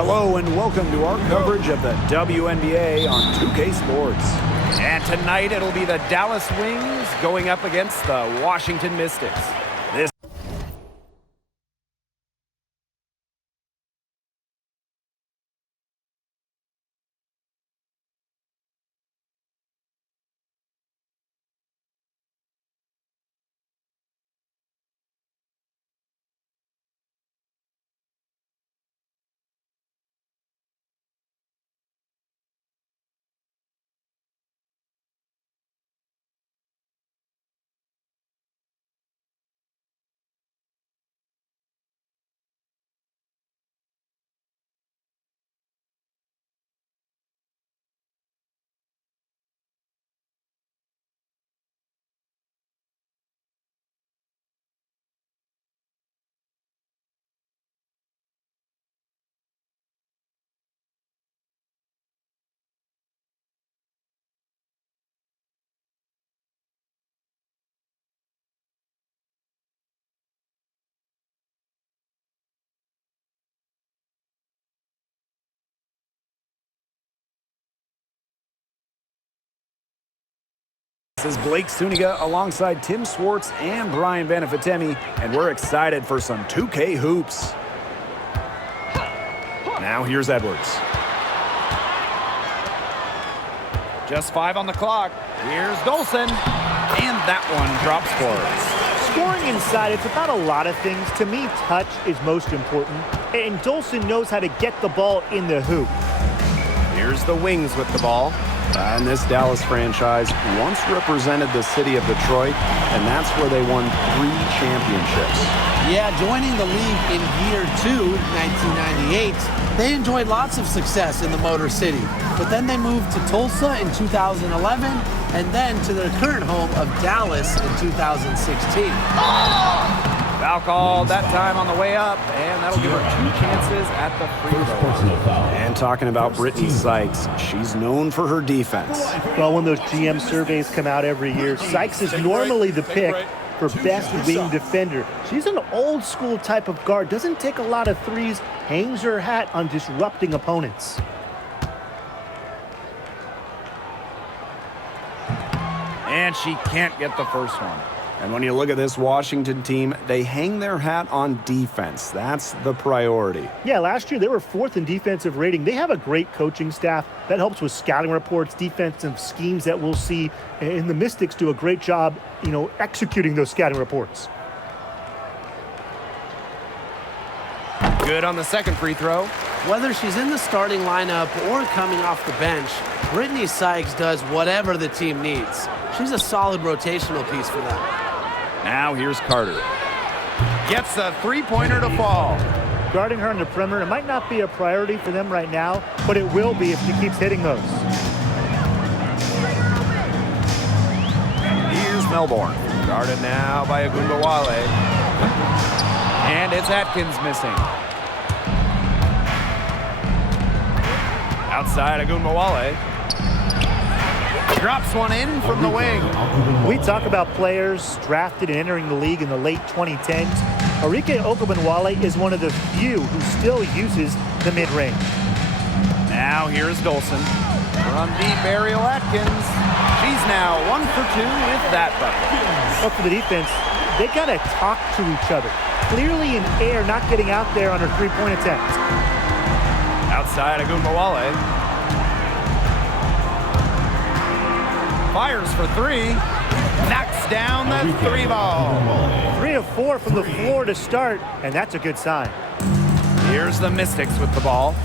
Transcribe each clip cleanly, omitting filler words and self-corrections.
Hello and welcome to our coverage of the WNBA on 2K Sports. And tonight it'll be the Dallas Wings going up against the Washington Mystics. This is Blake Suniga alongside Tim Swartz and Brian Benefitemi, and we're excited for some 2K hoops. Now here's Edwards. Just 5 on the clock. Here's Dolson, and that one drops for us. Scoring inside, it's about a lot of things. To me, touch is most important, and Dolson knows how to get the ball in the hoop. Here's the Wings with the ball. And this Dallas franchise once represented the city of Detroit, and that's where they won 3 championships. Yeah, joining the league in year 2, 1998, they enjoyed lots of success in the Motor City. But then they moved to Tulsa in 2011, and then to their current home of Dallas in 2016. Foul called that time on the way up, and that'll give her 2 chances at the free throw. And talking about Brittany Sykes, she's known for her defense. Well, when those GM surveys come out every year, Sykes is normally the pick for best wing defender. She's an old school type of guard, doesn't take a lot of threes, hangs her hat on disrupting opponents. And she can't get the first one. And when you look at this Washington team, they hang their hat on defense. That's the priority. Yeah, last year they were 4th in defensive rating. They have a great coaching staff that helps with scouting reports, defensive schemes that we'll see. And the Mystics do a great job, executing those scouting reports. Good on the second free throw. Whether she's in the starting lineup or coming off the bench, Brittany Sykes does whatever the team needs. She's a solid rotational piece for them. Now here's Carter. Gets a three-pointer to fall. Guarding her on the perimeter, it might not be a priority for them right now, but it will be if she keeps hitting those. Here's Melbourne. Guarded now by Agunbawale. And it's Atkins missing. Outside Agunbawale. Drops one in from the wing. We talk about players drafted and entering the league in the late 2010s. Arike Ogunbowale is one of the few who still uses the mid-range. Now here's Dolson. From deep, Ariel Atkins. She's now 1 for 2 with that bucket. Well, for the defense, they got to talk to each other. Clearly in air, not getting out there on her three-point attempt. Outside Agunbawale. Fires for 3. Knocks down the 3 ball. 3 of 4 from the floor to start, and that's a good sign. Here's the Mystics with the ball.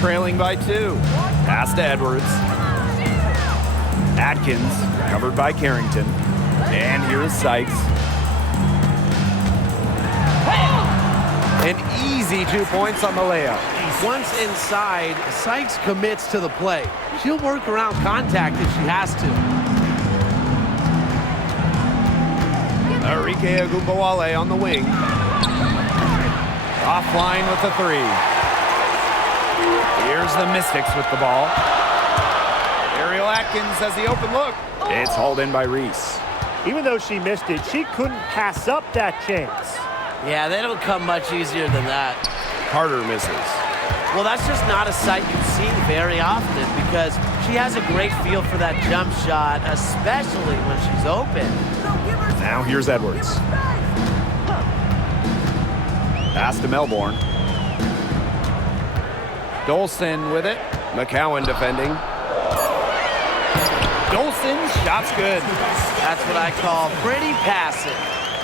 Trailing by 2. Pass to Edwards. Atkins, covered by Carrington. And here's Sykes. An easy 2 points on the layup. Once inside, Sykes commits to the play. She'll work around contact if she has to. Arike Agunbawale on the wing. Offline with the 3. Here's the Mystics with the ball. Ariel Atkins has the open look. It's hauled in by Reese. Even though she missed it, she couldn't pass up that chance. Yeah, they don't come much easier than that. Carter misses. Well, that's just not a sight you see very often because she has a great feel for that jump shot, especially when she's open. Now here's Edwards. Pass to Melbourne. Dolson with it. McCowan defending. Dolson's shot's good. That's what I call pretty passive.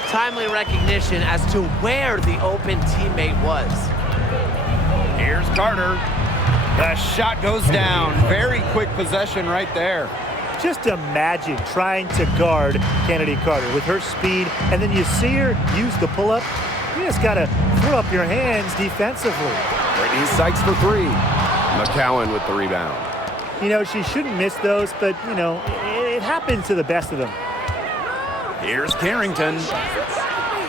Timely recognition as to where the open teammate was. Here's Carter. The shot goes down. Very quick possession right there. Just imagine trying to guard Kennedy Carter with her speed, and then you see her use the pull-up. You just got to throw up your hands defensively. Brittany Sykes for three. McCowan with the rebound. You know, she shouldn't miss those, but, you know, it happens to the best of them. Here's Carrington.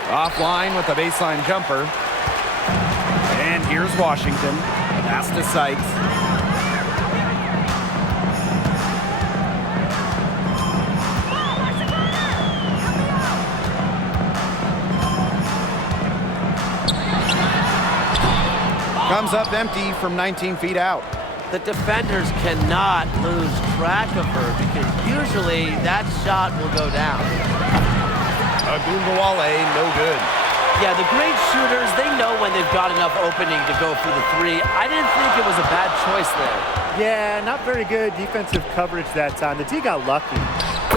Offline with a baseline jumper. And here's Washington. Pass to Sykes. Comes up empty from 19 feet out. The defenders cannot lose track of her because usually that shot will go down. Agumbawale, no good. Yeah, the great shooters, they know when they've got enough opening to go for the three. I didn't think it was a bad choice there. Yeah, not very good defensive coverage that time. The D got lucky.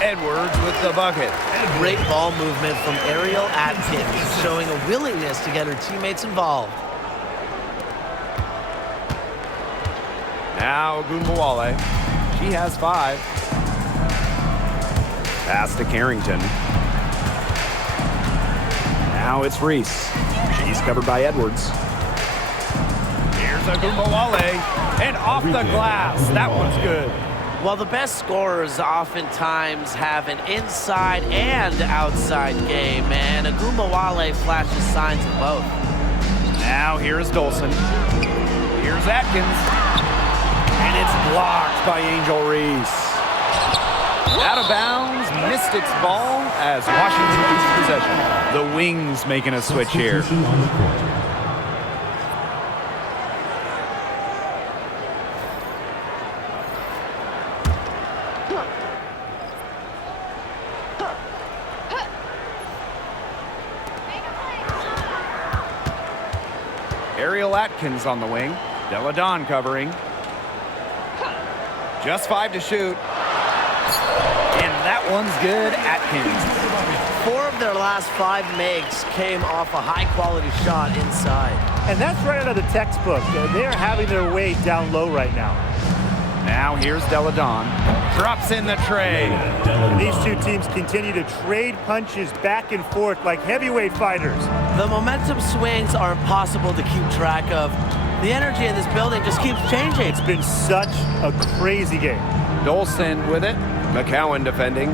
Edwards with the bucket. Great ball movement from Ariel Atkins, showing a willingness to get her teammates involved. Now Agumbawale. She has 5. Pass to Carrington. Now it's Reese. She's covered by Edwards. Here's Agumbawale. And off the glass. That one's good. Well, the best scorers oftentimes have an inside and outside game, and Agumbawale flashes signs of both. Now here's Dolson. Here's Atkins. And it's blocked by Angel Reese. Out of bounds, Mystics ball as Washington keeps possession. The Wings making a switch here. Ariel Atkins on the wing. Deladon covering. Just 5 to shoot. And that one's good. Atkins. 4 of their last 5 makes came off a high-quality shot inside. And that's right out of the textbook. They're having their way down low right now. Now here's Deladon. Drops in the tray. These two teams continue to trade punches back and forth like heavyweight fighters. The momentum swings are impossible to keep track of. The energy in this building just keeps changing. It's been such a crazy game. Dolson with it. McCowan defending.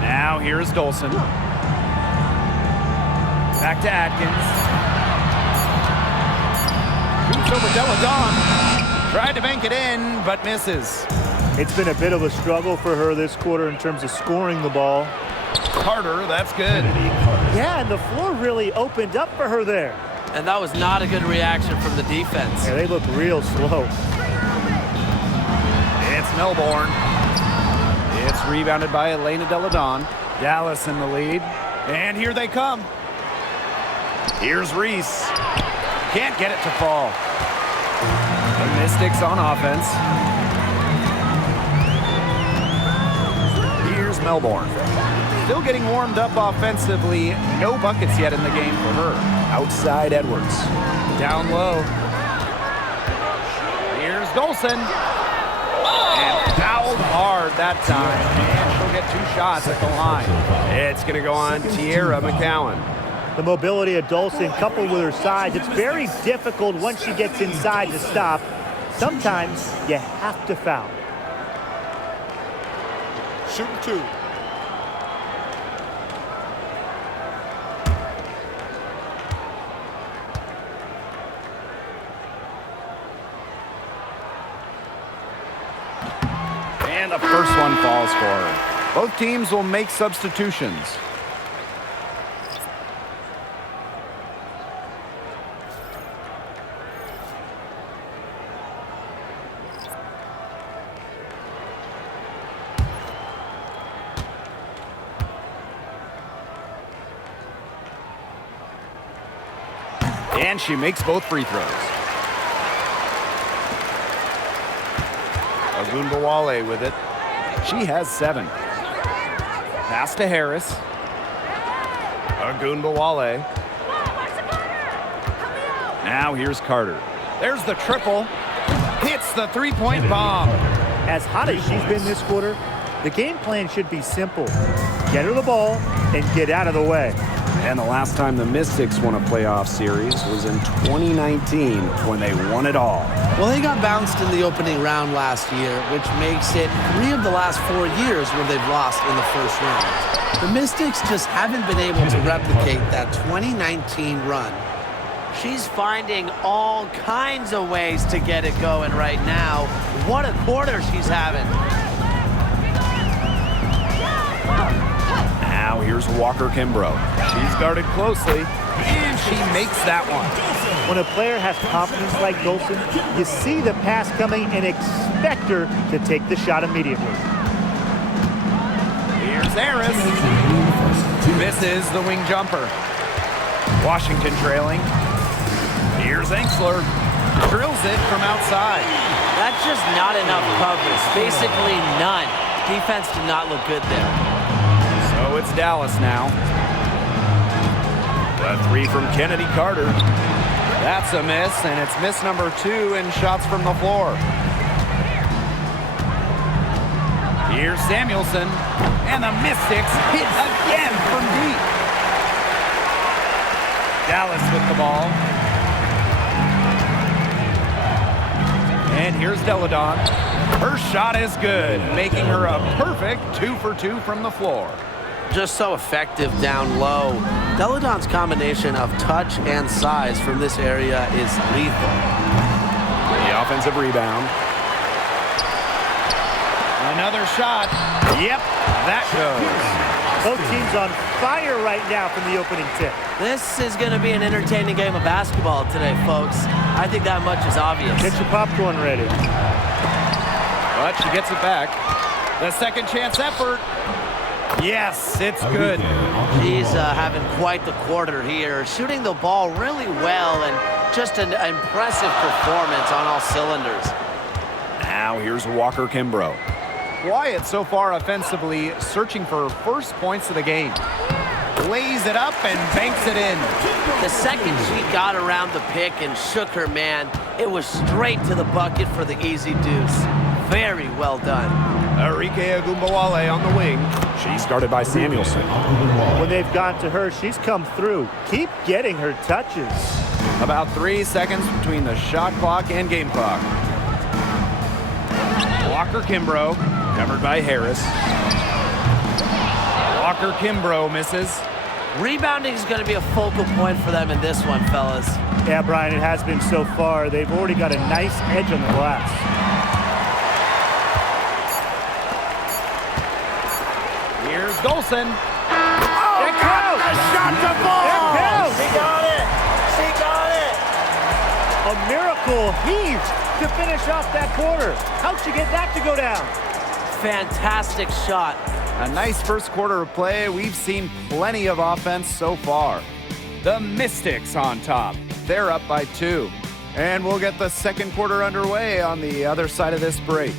Now here's Dolson. Back to Atkins. Shoots over Deladon. Tried to bank it in, but misses. It's been a bit of a struggle for her this quarter in terms of scoring the ball. Carter, that's good. Yeah, and the floor really opened up for her there. And that was not a good reaction from the defense. Yeah, they look real slow. It's Melbourne. It's rebounded by Elena Deladon. Dallas in the lead. And here they come. Here's Reese. Can't get it to fall. The Mystics on offense. Here's Melbourne. Still getting warmed up offensively. No buckets yet in the game for her. Outside Edwards. Down low. Here's Dolson. And fouled hard that time. And she'll get 2 shots at the line. It's going to go on Tierra McCowan. The mobility of Dolson coupled with her size, it's very difficult once she gets inside to stop. Sometimes you have to foul. Shooting 2. And the first one falls for her. Both teams will make substitutions. And she makes both free throws. Ogunbowale with it. She has 7. Pass to Harris. Ogunbowale. Now here's Carter. There's the triple. Hits the three-point bomb. As hot as she's been this quarter, the game plan should be simple. Get her the ball and get out of the way. And the last time the Mystics won a playoff series was in 2019 when they won it all. Well, they got bounced in the opening round last year, which makes it 3 of the last 4 years where they've lost in the first round. The Mystics just haven't been able to replicate that 2019 run. She's finding all kinds of ways to get it going right now. What a quarter she's having. Now here's Walker Kimbrough. She's guarded closely, and she makes that one. When a player has confidence like Dolson, you see the pass coming and expect her to take the shot immediately. Here's Harris. Misses the wing jumper. Washington trailing. Here's Enksler. Drills it from outside. That's just not enough coverage. Basically none. Defense did not look good there. So it's Dallas now. The 3 from Kennedy Carter. That's a miss, and it's miss number 2 in shots from the floor. Here's Samuelson, and the Mystics hit again from deep. Dallas with the ball. And here's Deladon. Her shot is good, making her a perfect 2 for 2 from the floor. Just so effective down low. Deladon's combination of touch and size from this area is lethal. The offensive rebound. Another shot. Yep, that goes. Both teams on fire right now from the opening tip. This is going to be an entertaining game of basketball today, folks. I think that much is obvious. Get your popcorn ready. But she gets it back. The second chance effort. Yes, it's good. She's having quite the quarter here, shooting the ball really well and just an impressive performance on all cylinders. Now here's Walker Kimbrough. Quiet so far offensively, searching for her first points of the game. Lays it up and banks it in. The second she got around the pick and shook her man, it was straight to the bucket for the easy deuce. Very well done. Arike Ogunbowale on the wing. She's guarded by Samuelson. When they've gone to her, she's come through. Keep getting her touches. About 3 seconds between the shot clock and game clock. Walker Kimbrough, covered by Harris. Walker Kimbrough misses. Rebounding is going to be a focal point for them in this one, fellas. Yeah, Brian, it has been so far. They've already got a nice edge on the glass. Here's Dolson. Oh, it counts! The shot to fall! It counts! She got it! She got it! A miracle heave to finish off that quarter. How'd she get that to go down? Fantastic shot. A nice first quarter of play. We've seen plenty of offense so far. The Mystics on top. They're up by 2. And we'll get the second quarter underway on the other side of this break.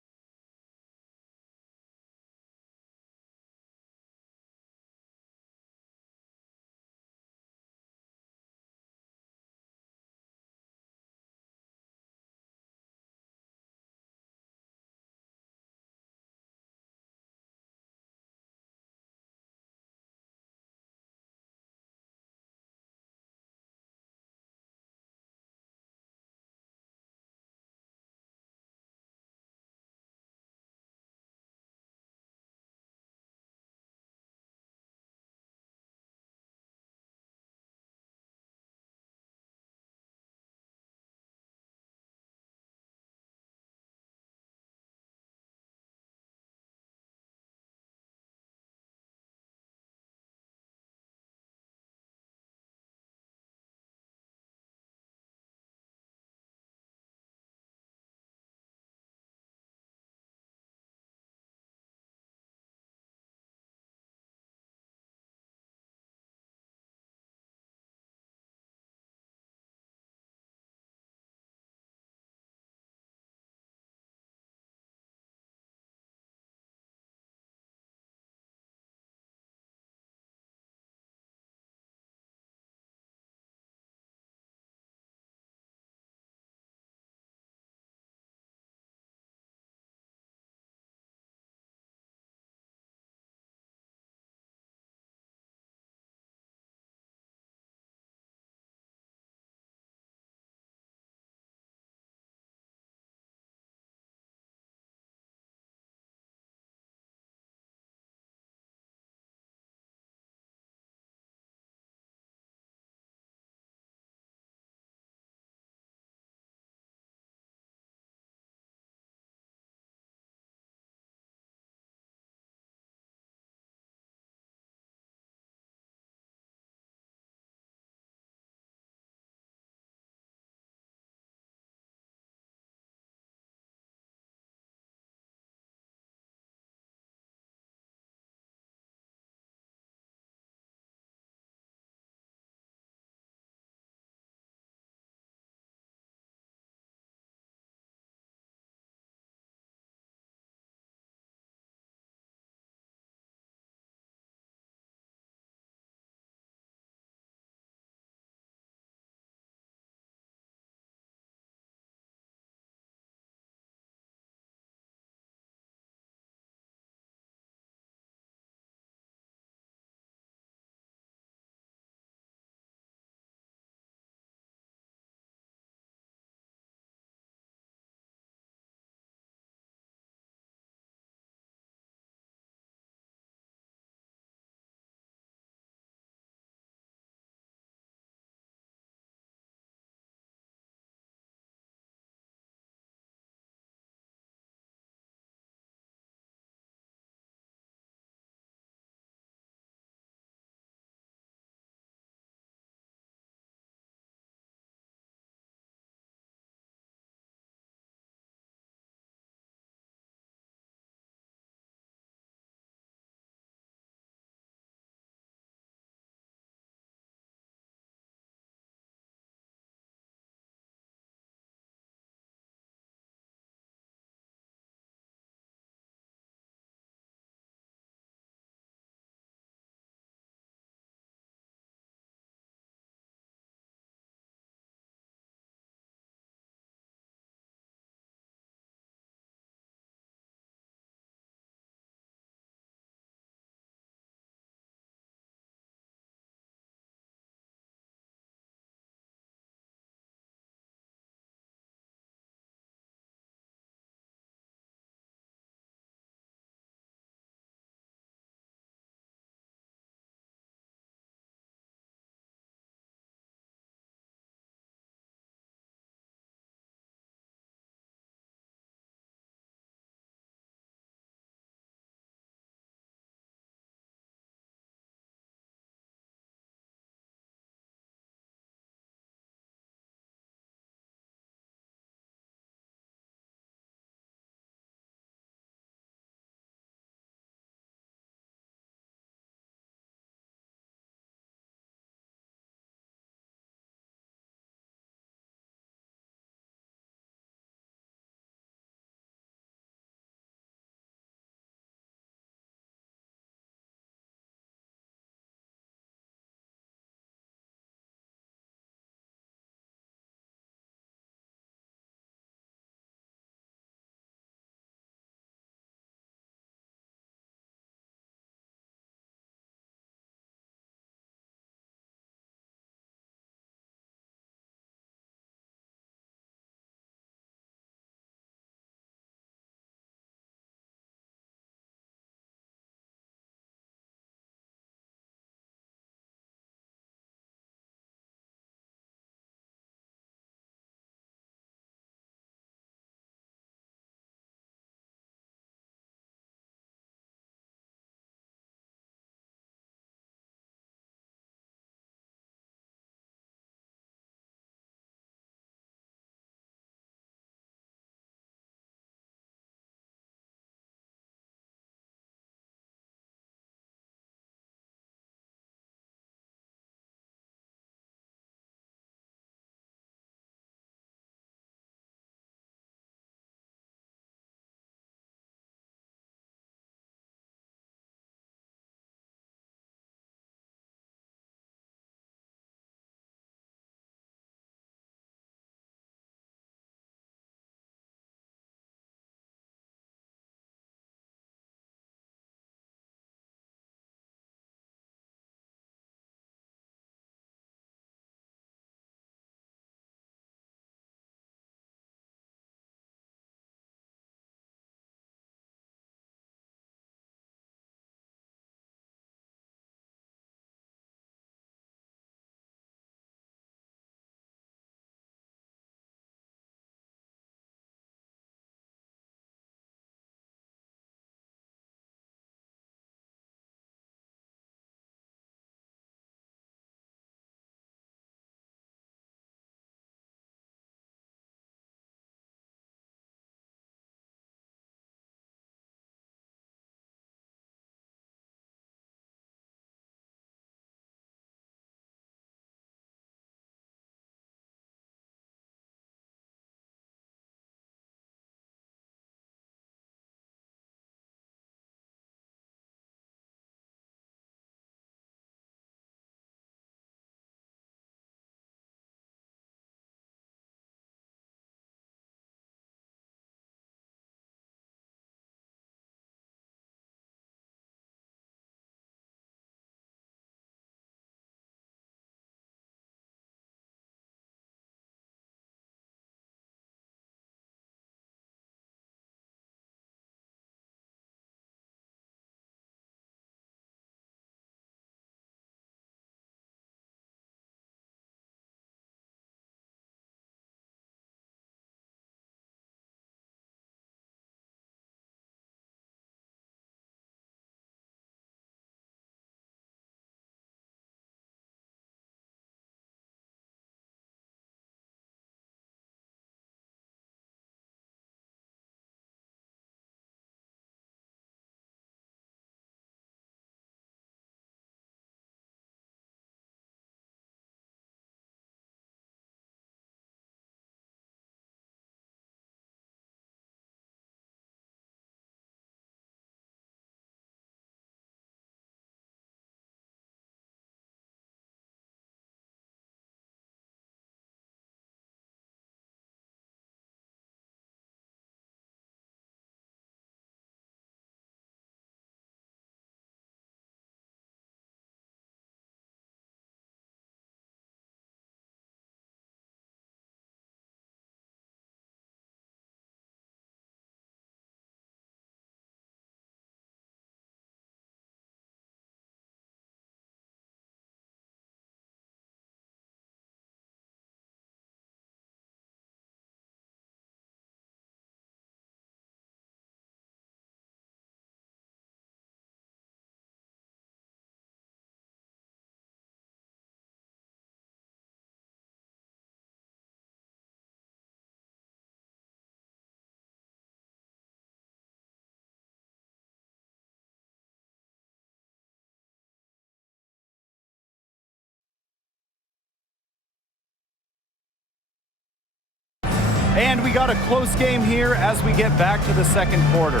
And we got a close game here as we get back to the second quarter.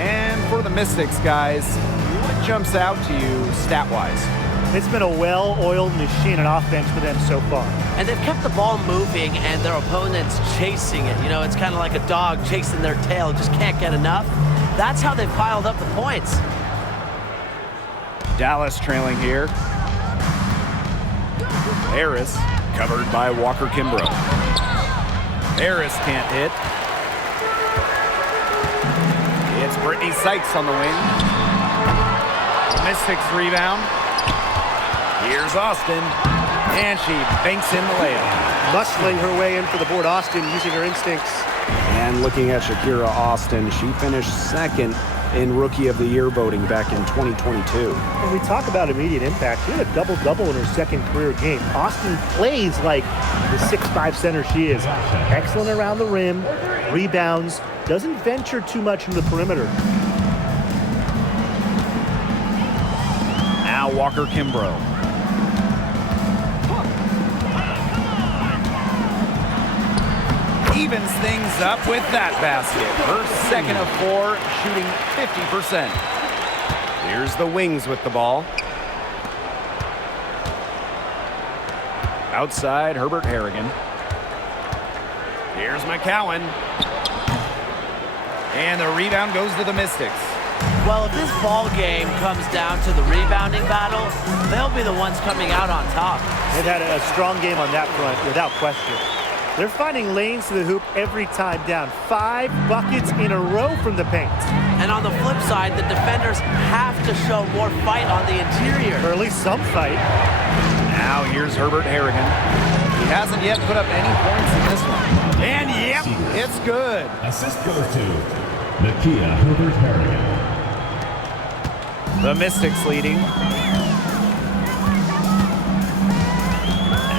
And for the Mystics, guys, what jumps out to you stat-wise? It's been a well-oiled machine on offense for them so far. And they've kept the ball moving and their opponents chasing it. You know, it's kind of like a dog chasing their tail, just can't get enough. That's how they piled up the points. Dallas trailing here. Harris covered by Walker Kimbrough. Harris can't hit. It's Brittany Sykes on the wing. Mystics rebound. Here's Austin, and she banks in the layup. Muscling her way in for the board. Austin using her instincts. And looking at Shakira Austin, she finished second in Rookie of the Year voting back in 2022. When we talk about immediate impact, she had a double-double in her second career game. Austin plays like the 6'5" center she is. Excellent around the rim, rebounds, doesn't venture too much from the perimeter. Now Walker Kimbrough. Evens things up with that basket. Her second of 4, shooting 50%. Here's the Wings with the ball. Outside, Herbert Harrigan. Here's McCowan. And the rebound goes to the Mystics. Well, if this ball game comes down to the rebounding battle, they'll be the ones coming out on top. They've had a strong game on that front, without question. They're finding lanes to the hoop every time down. 5 buckets in a row from the paint. And on the flip side, the defenders have to show more fight on the interior. Or at least some fight. Now here's Herbert Harrigan. He hasn't yet put up any points in this one. And yep, it's good. Assist goes to Nakia Herbert Harrigan. The Mystics leading.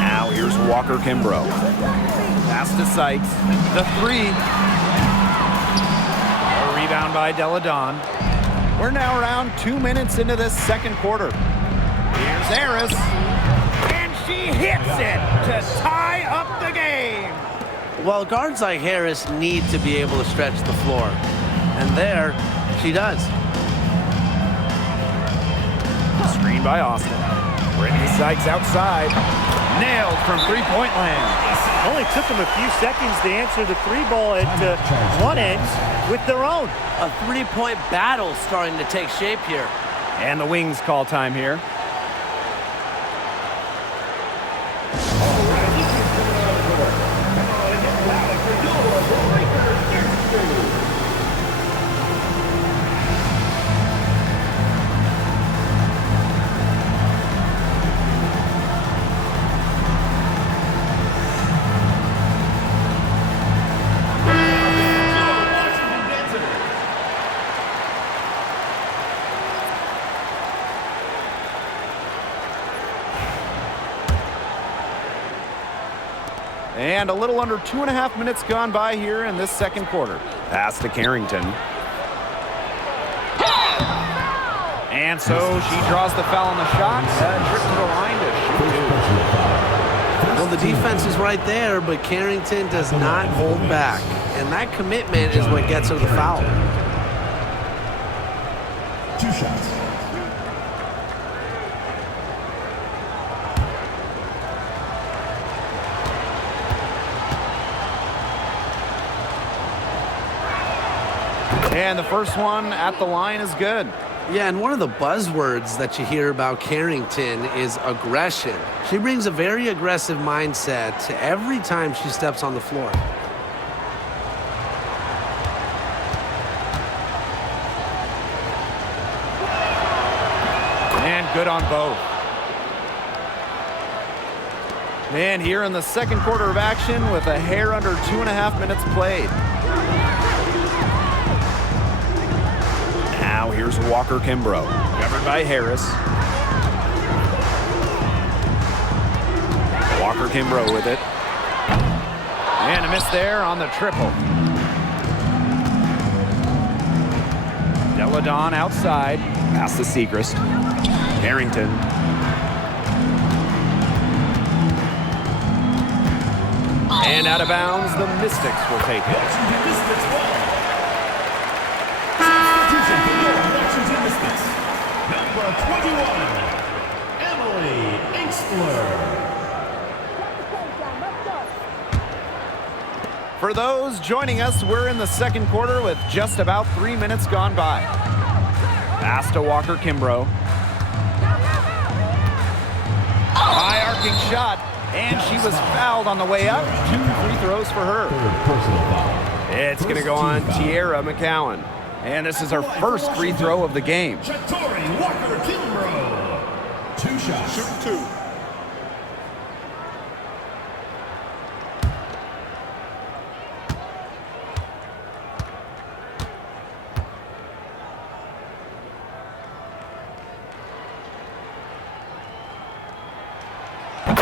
Now here's Walker Kimbrough. Pass to Sykes. The 3. A rebound by Deladon. We're now around 2 minutes into this second quarter. Here's Harris. And she hits it to tie up the game. Well, guards like Harris need to be able to stretch the floor. And there, she does. Screen by Austin. Brittany Sykes outside. Nailed from three-point land. Only took them a few seconds to answer the 3-ball at one end with their own. A 3-point battle starting to take shape here. And the Wings call time here. And a little under 2.5 minutes gone by here in this second quarter. Pass to Carrington. And so she draws the foul on the shot. Trip to the line to shoot. Well, the defense is right there, but Carrington does not hold back. And that commitment is what gets her the foul. 2 shots. And the first one at the line is good. Yeah, and one of the buzzwords that you hear about Carrington is aggression. She brings a very aggressive mindset to every time she steps on the floor. And good on both. And here in the second quarter of action with a hair under 2.5 minutes played. Now here's Walker Kimbrough, covered by Harris. Walker Kimbrough with it. And a miss there on the triple. Deladon outside. Pass to Seacrest. Harrington. And out of bounds, the Mystics will take it. Washington Mystics ball. Substitution for your Washington Mystics. Number 21, Emily Engstler. For those joining us, we're in the second quarter with just about 3 minutes gone by. Pass to Walker Kimbrough. High arcing shot, and she was fouled on the way up. 2 free throws for her. Personal foul. It's going to go on Tiara McCowan. And this is her first free throw of the game. Shatori Walker Kimbrough. 2 shots. Shoot 2.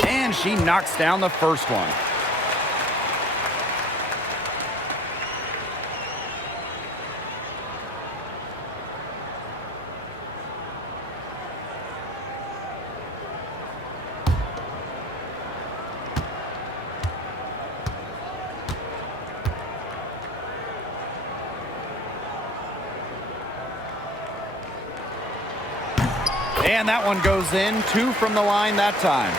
And she knocks down the first one. And that one goes in. 2 from the line that time.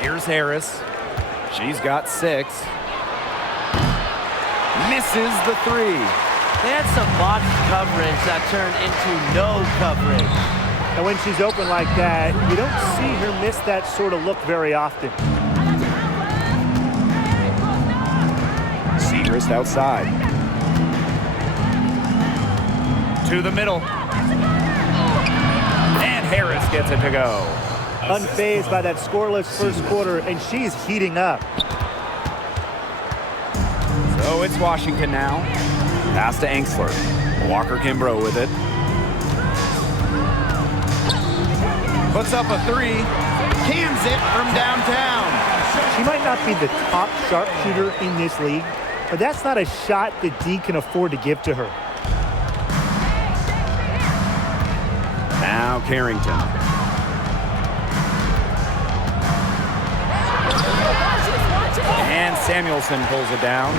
Here's Harris. She's got 6. Misses the 3. They had some box coverage that turned into no coverage. And when she's open like that, you don't see her miss that sort of look very often. Segrist outside. To the middle. And Harris gets it to go. Unfazed by that scoreless first quarter, and she's heating up. So it's Washington now. Pass to Engstler. Walker Kimbrough with it. Puts up a 3. Cans it from downtown. She might not be the top sharpshooter in this league, but that's not a shot that D can afford to give to her. Now Carrington. And Samuelson pulls it down.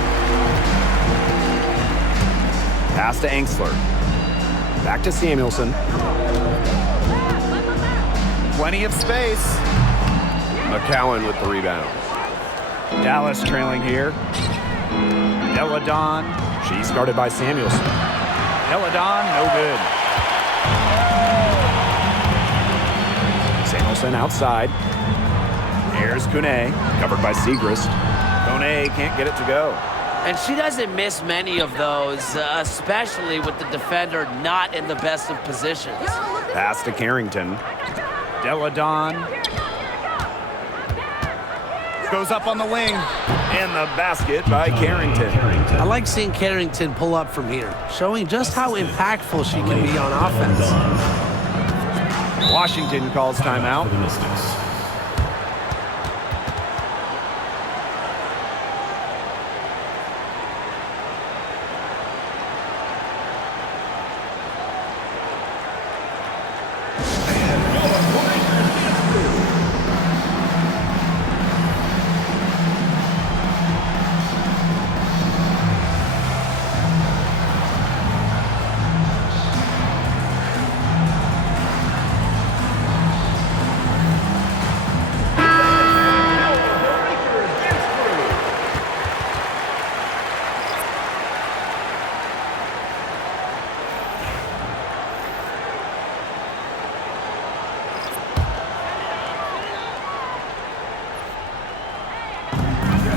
Pass to Engstler. Back to Samuelson. Plenty of space. McCowan with the rebound. Dallas trailing here. Deladon. She's guarded by Samuelson. Deladon, no good. Samuelson outside. Here's Kune, Covered by Segrist. Kone can't get it to go. And she doesn't miss many of those, especially with the defender not in the best of positions. Pass to Carrington. Deladon goes up on the wing. And the basket by Carrington. I like seeing Carrington pull up from here, showing just how impactful she can be on offense. Washington calls timeout. For the Mystics.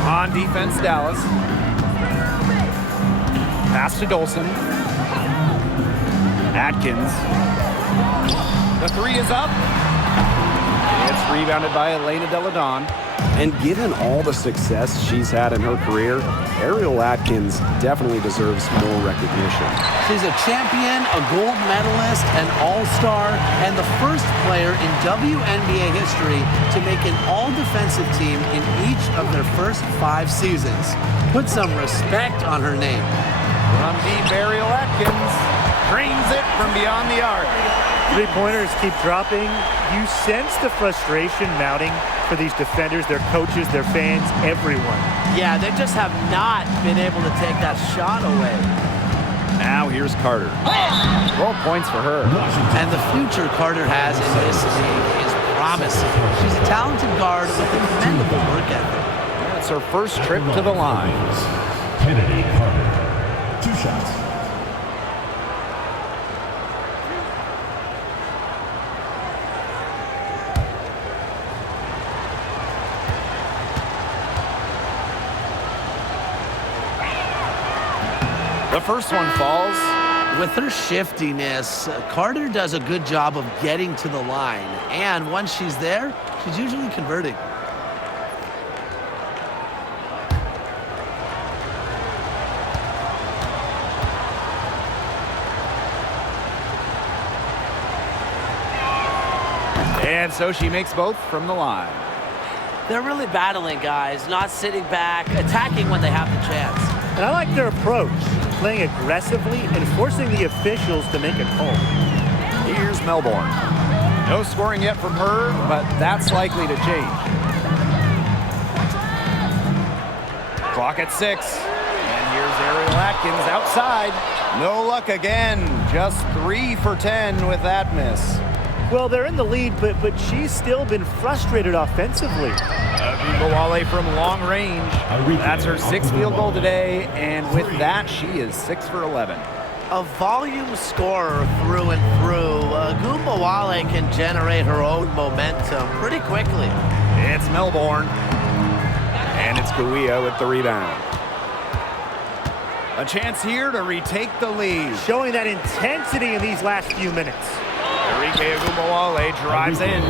On defense, Dallas. Pass to Dolson. Atkins. The 3 is up. It's rebounded by Elena Deladon. And given all the success she's had in her career, Ariel Atkins definitely deserves more recognition. She's a champion, a gold medalist, an all-star, and the first player in WNBA history to make an all-defensive team in each of their first 5 seasons. Put some respect on her name. From deep, Ariel Atkins drains it from beyond the arc. Three-pointers keep dropping. You sense the frustration mounting for these defenders, their coaches, their fans, everyone. Yeah, they just have not been able to take that shot away. Now here's Carter. 12 points for her. And the future Carter has in this league is promising. She's a talented guard with a commendable work ethic. It's her first trip to the line. Kennedy Carter. 2 shots. The first one falls. With her shiftiness, Carter does a good job of getting to the line. And once she's there, she's usually converting. And so she makes both from the line. They're really battling, guys, not sitting back, attacking when they have the chance. And I like their approach, playing aggressively and forcing the officials to make a call. Here's Melbourne. No scoring yet from her, but that's likely to change. Clock at 6. And here's Ariel Atkins outside. No luck again. Just 3 for 10 with that miss. Well, they're in the lead, but she's still been frustrated offensively. Agumbawale from long range. That's her 6th field goal today, and with that, she is 6 for 11. A volume scorer through and through, Agumbawale can generate her own momentum pretty quickly. It's Melbourne, and it's Kawia with the rebound. A chance here to retake the lead. Showing that intensity in these last few minutes. Enrique Agumbawale drives in,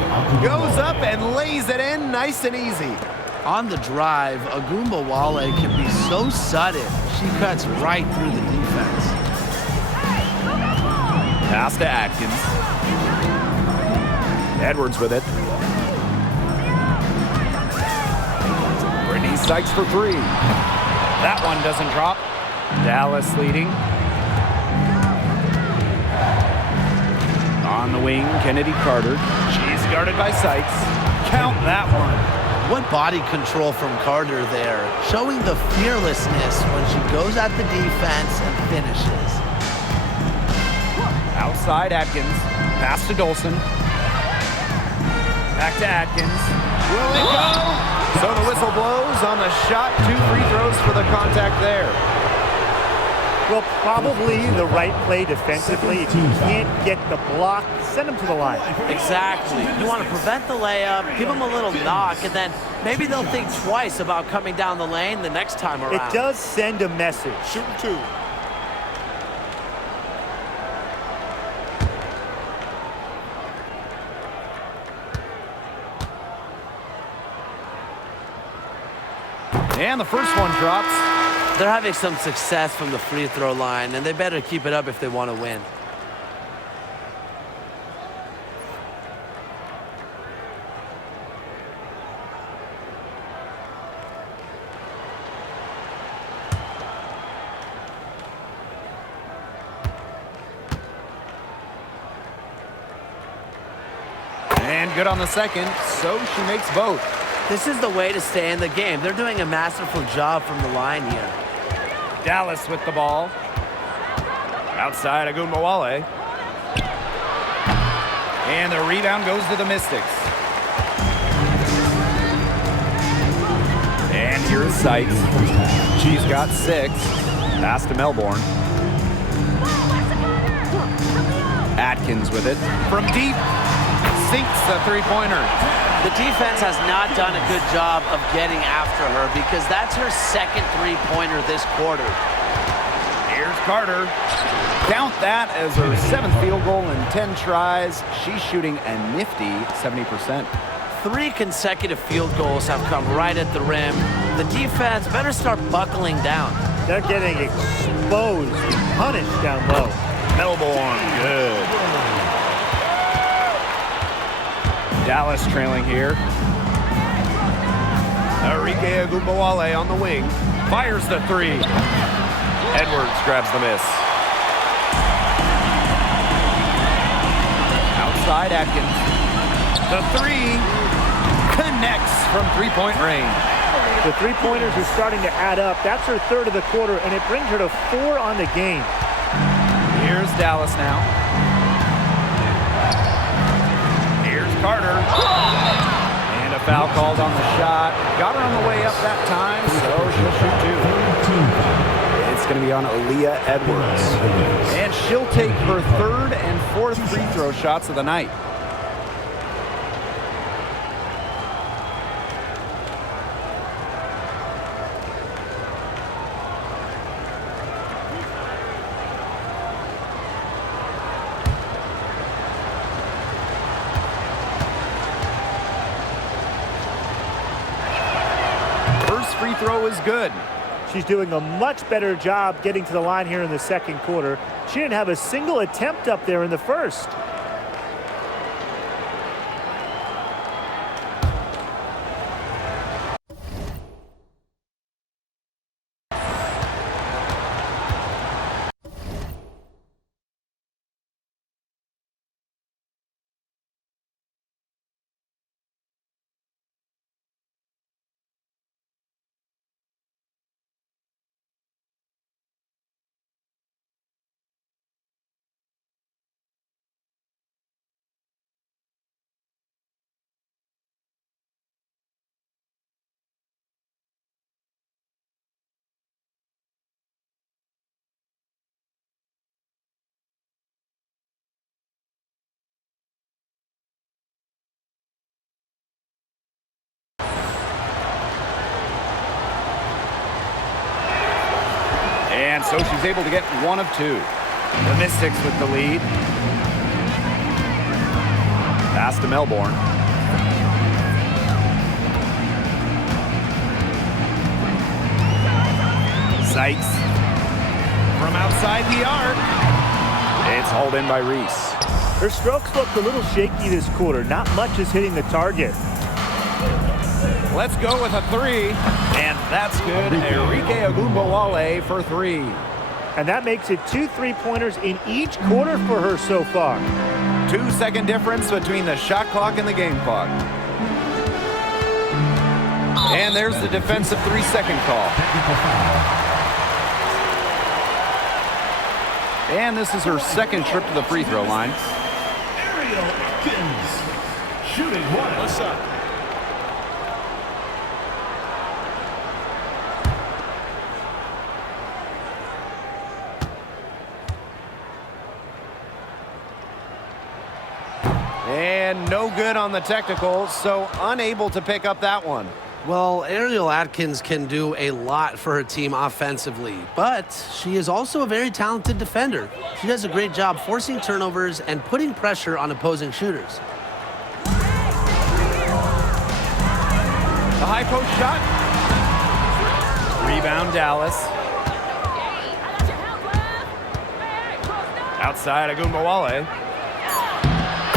goes up and lays it in nice and easy. On the drive, Agumbawale can be so sudden. She cuts right through the defense. Pass to Atkins. Edwards with it. Brittany Sykes for 3. That one doesn't drop. Dallas leading. On the wing, Kennedy Carter. She's guarded by Sykes. Count that one. What body control from Carter there, showing the fearlessness when she goes at the defense and finishes. Outside Atkins. Pass to Dolson. Back to Atkins. Will it go? So the whistle blows on the shot. 2 free throws for the contact there. Well, probably the right play defensively. If you can't get the block, send them to the line. Exactly. You want to prevent the layup, give them a little knock, and then maybe they'll think twice about coming down the lane the next time around. It does send a message. Shooting 2. And the first one drops. They're having some success from the free throw line, and they better keep it up if they want to win. And good on the second, so she makes both. This is the way to stay in the game. They're doing a masterful job from the line here. Dallas with the ball. Outside Agumbawale. And the rebound goes to the Mystics. And here's Sykes. She's got 6. Pass to Melbourne. Atkins with it. From deep. Sinks the three-pointer. The defense has not done a good job of getting after her because that's her second three-pointer this quarter. Here's Carter. Count that as her 7th field goal in 10 tries. She's shooting a nifty 70%. 3 consecutive field goals have come right at the rim. The defense better start buckling down. They're getting exposed, punished down low. Melbourne, good. Dallas trailing here. Enrique Agumbawale on the wing. Fires the 3. Edwards grabs the miss. outside, Atkins. The three connects from three-point range. The three-pointers are starting to add up. That's her third of the quarter, and it brings her to 4 on the game. Here's Dallas now. Here's Carter. And a foul called on the shot. Got her on the way up that time, so she'll shoot two. It's going to be on Aaliyah Edwards. And she'll take her third and fourth free throw shots of the night. Free throw is good. She's doing a much better job getting to the line here in the second quarter. She didn't have a single attempt up there in the first. And so she's able to get one of two. The Mystics with the lead. Pass to Melbourne. Sykes from outside the arc. It's hauled in by Reese. Her strokes looked a little shaky this quarter. Not much is hitting the target. Let's go with a three, and that's good. Enrique Agumbawale for three. And that makes it 2 3-pointers in each quarter for her so far. 2-second difference between the shot clock and the game clock. And there's the defensive 3-second call. And this is her second trip to the free throw line. Ariel Atkins, shooting one. What's up? And no good on the technical, so unable to pick up that one. Well, Ariel Atkins can do a lot for her team offensively, but she is also a very talented defender. She does a great job forcing turnovers and putting pressure on opposing shooters. The high post shot. Rebound, Dallas. Outside, Agumbawale.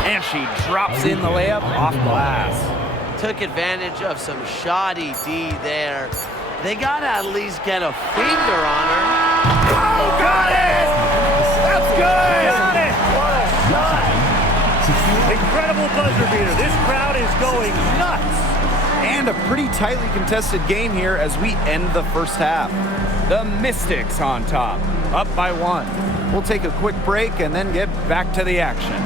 And she drops in the layup off glass. Took advantage of some shoddy D there. They got to at least get a finger on her. Oh, got it! That's good! Got it! What a shot! Incredible buzzer beater. This crowd is going nuts. And a pretty tightly contested game here as we end the first half. The Mystics on top, up by 1. We'll take a quick break and then get back to the action.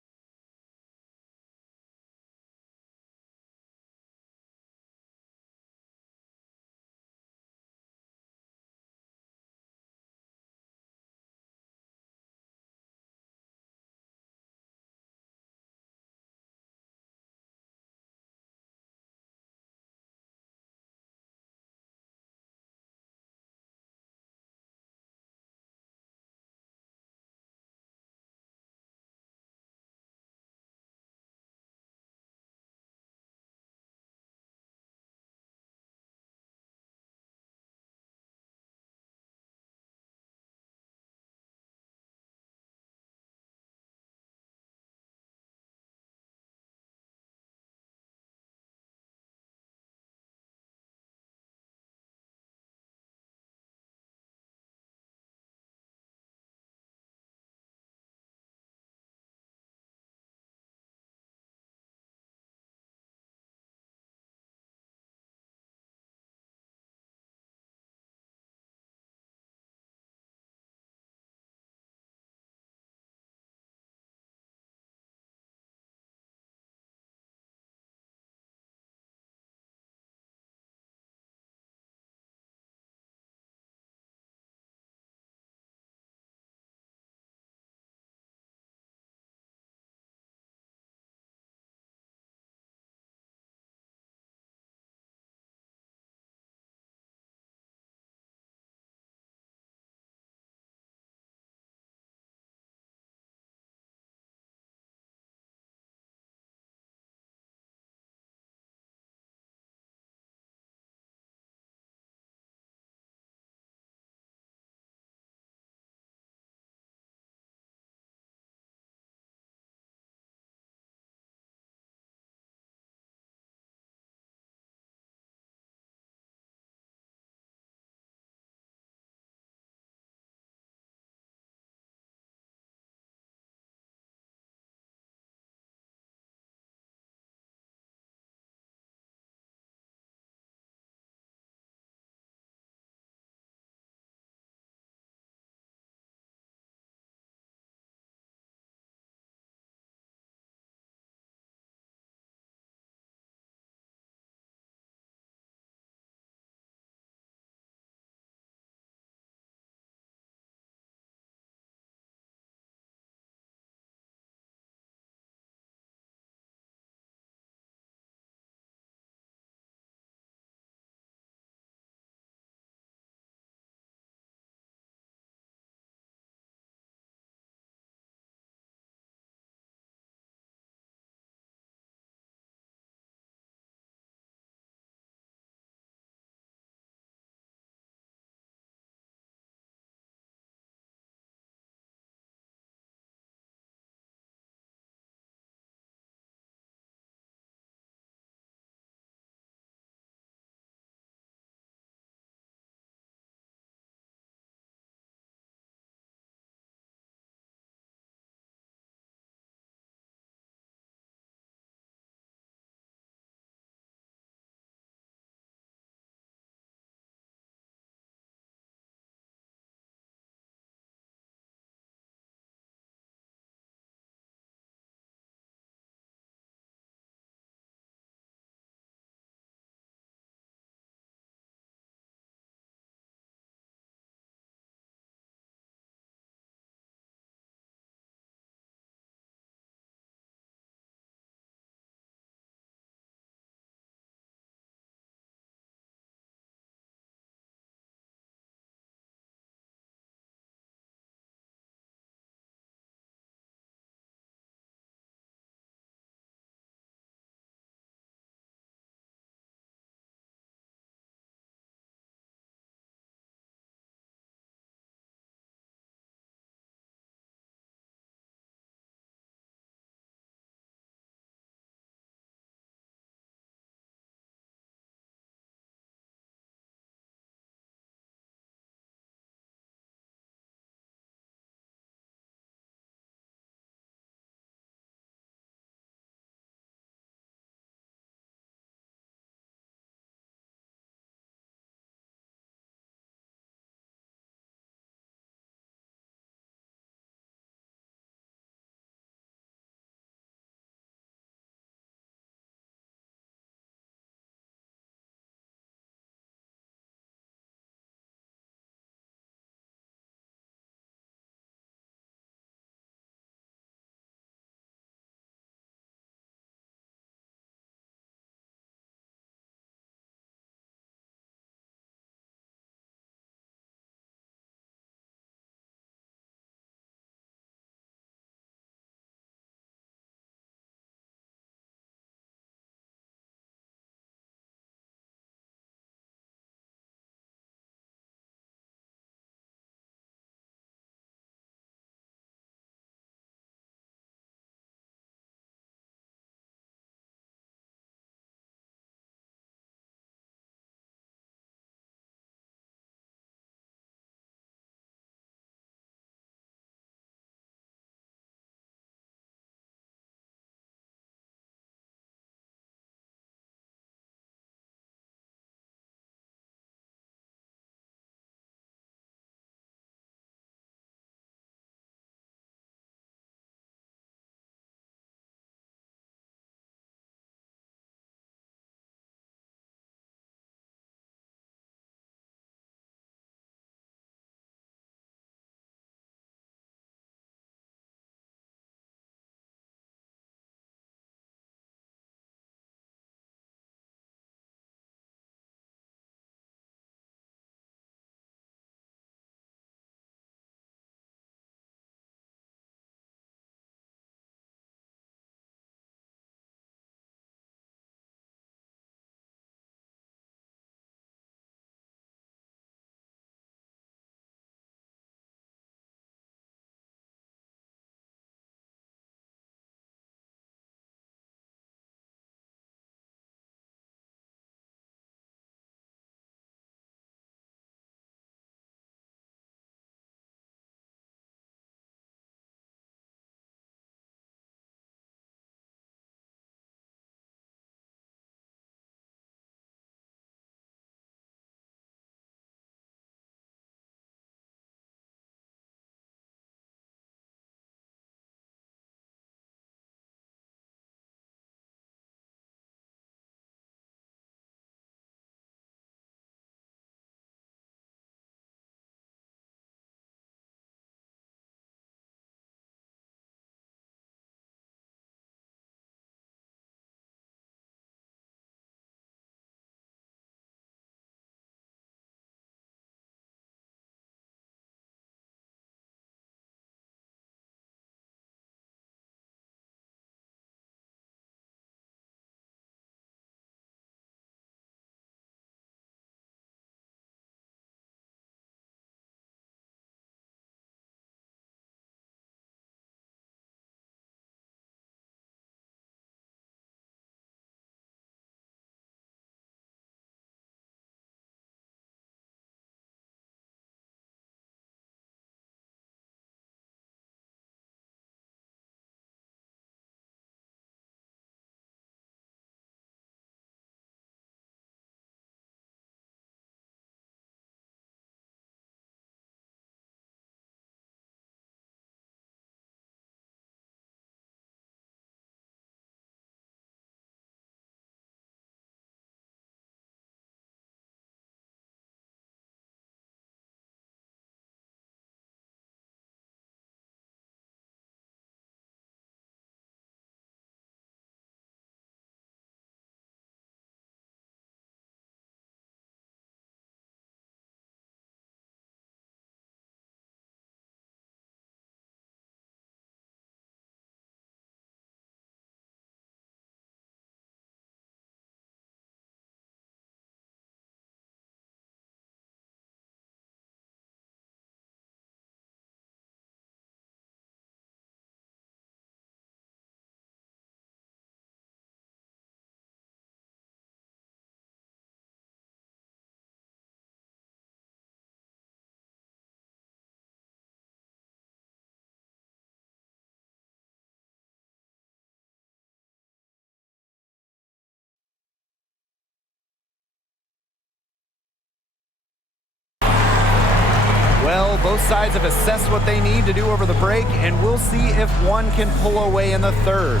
Both sides have assessed what they need to do over the break, and we'll see if one can pull away in the third.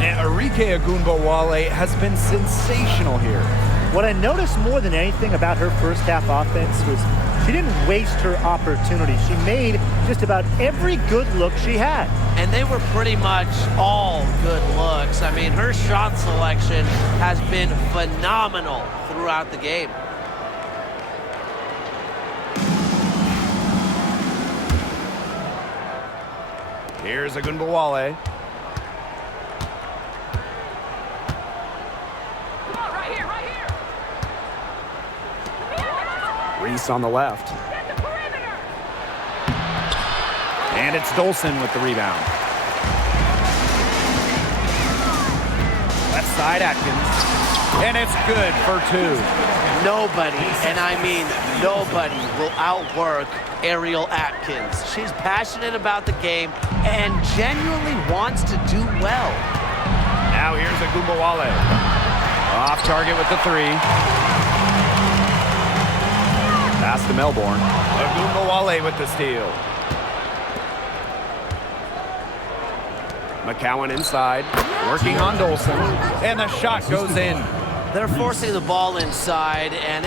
And Arike Ogunbowale has been sensational here. What I noticed more than anything about her first half offense was she didn't waste her opportunity. She made just about every good look she had. And they were pretty much all good looks. I mean, her shot selection has been phenomenal throughout the game. Here's Ogunbowale. Reese on the left. And it's Dolson with the rebound. Left side, Atkins. And it's good for two. Nobody, and I mean nobody, will outwork Ariel Atkins. She's passionate about the game and genuinely wants to do well. Now here's Ogunbowale. Off target with the three. Pass to Melbourne. Ogunbowale with the steal. McCowan inside, working on Dolson, and the shot goes in. They're forcing the ball inside, and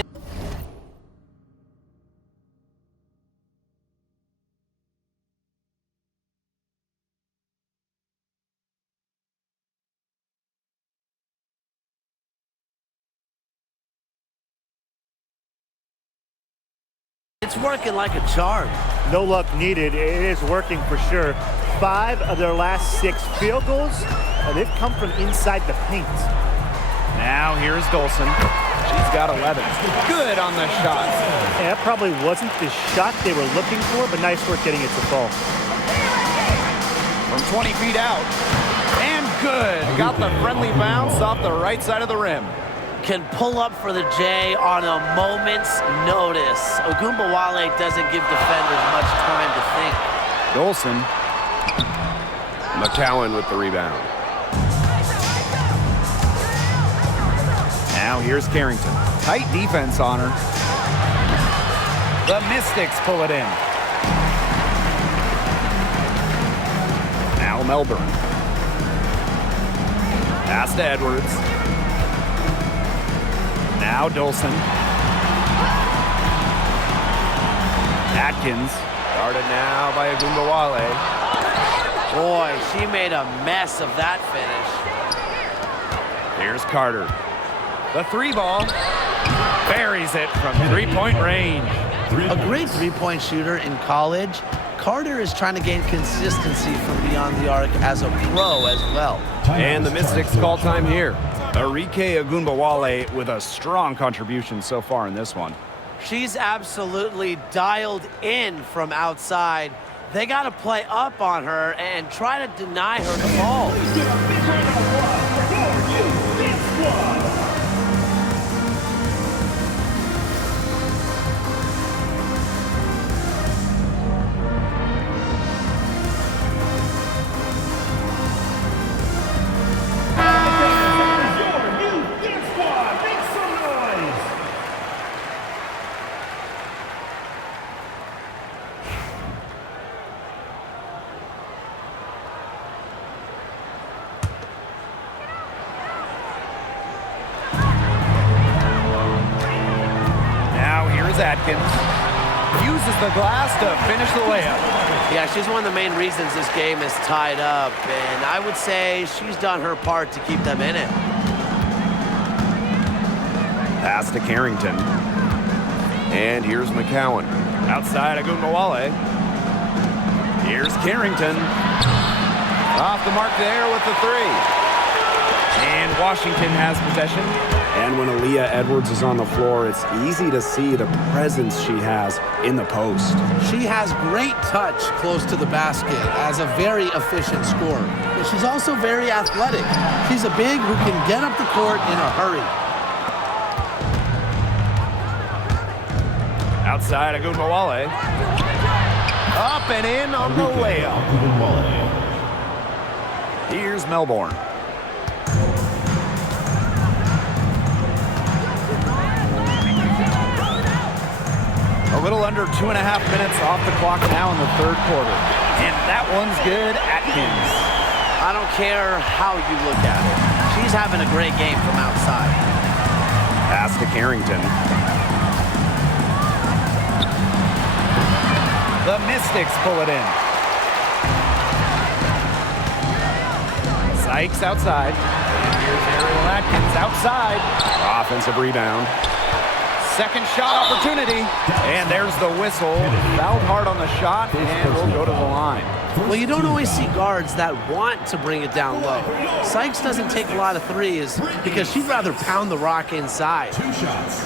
it's working like a charm. No luck needed. It is working for sure. 5 of their last 6 field goals, they've come from inside the paint. Now here's Dolson. She's got 11. Good on the shot. And that probably wasn't the shot they were looking for, but nice work getting it to fall. From 20 feet out. And good. Got the friendly bounce off the right side of the rim. Can pull up for the J on a moment's notice. Ogunbowale doesn't give defenders much time to think. Dolson. McCowan with the rebound. Now here's Carrington. Tight defense on her. The Mystics pull it in. Now Melbourne. Pass to Edwards. Now Dolson. Atkins. Guarded now by Ogunbowale. Boy, she made a mess of that finish. Here's Carter. The three ball. Buries it from three-point range. A great three-point shooter in college, Carter is trying to gain consistency from beyond the arc as a pro as well. And the Mystics call time here. Arike Ogunbowale with a strong contribution so far in this one. She's absolutely dialed in from outside. They got to play up on her and try to deny her the ball. Atkins uses the glass to finish the layup. Yeah, she's one of the main reasons this game is tied up, and I would say she's done her part to keep them in it. Pass to Carrington. And here's McCowan. Outside Ogunbowale. Here's Carrington. Off the mark there with the three. And Washington has possession. And when Aaliyah Edwards is on the floor, it's easy to see the presence she has in the post. She has great touch close to the basket as a very efficient scorer. But she's also very athletic. She's a big who can get up the court in a hurry. Outside Ogunbowale. Up and in on the layup. Here's Melbourne. A little under 2.5 minutes off the clock now in the third quarter. And that one's good, Atkins. I don't care how you look at it. She's having a great game from outside. Pass to Carrington. The Mystics pull it in. Sykes outside. Here's Ariel Atkins outside. Offensive rebound. Second shot opportunity. And there's the whistle. Fouled hard on the shot and will go to the line. Well, you don't always see guards that want to bring it down low. Sykes doesn't take a lot of threes because she'd rather pound the rock inside. 2 shots.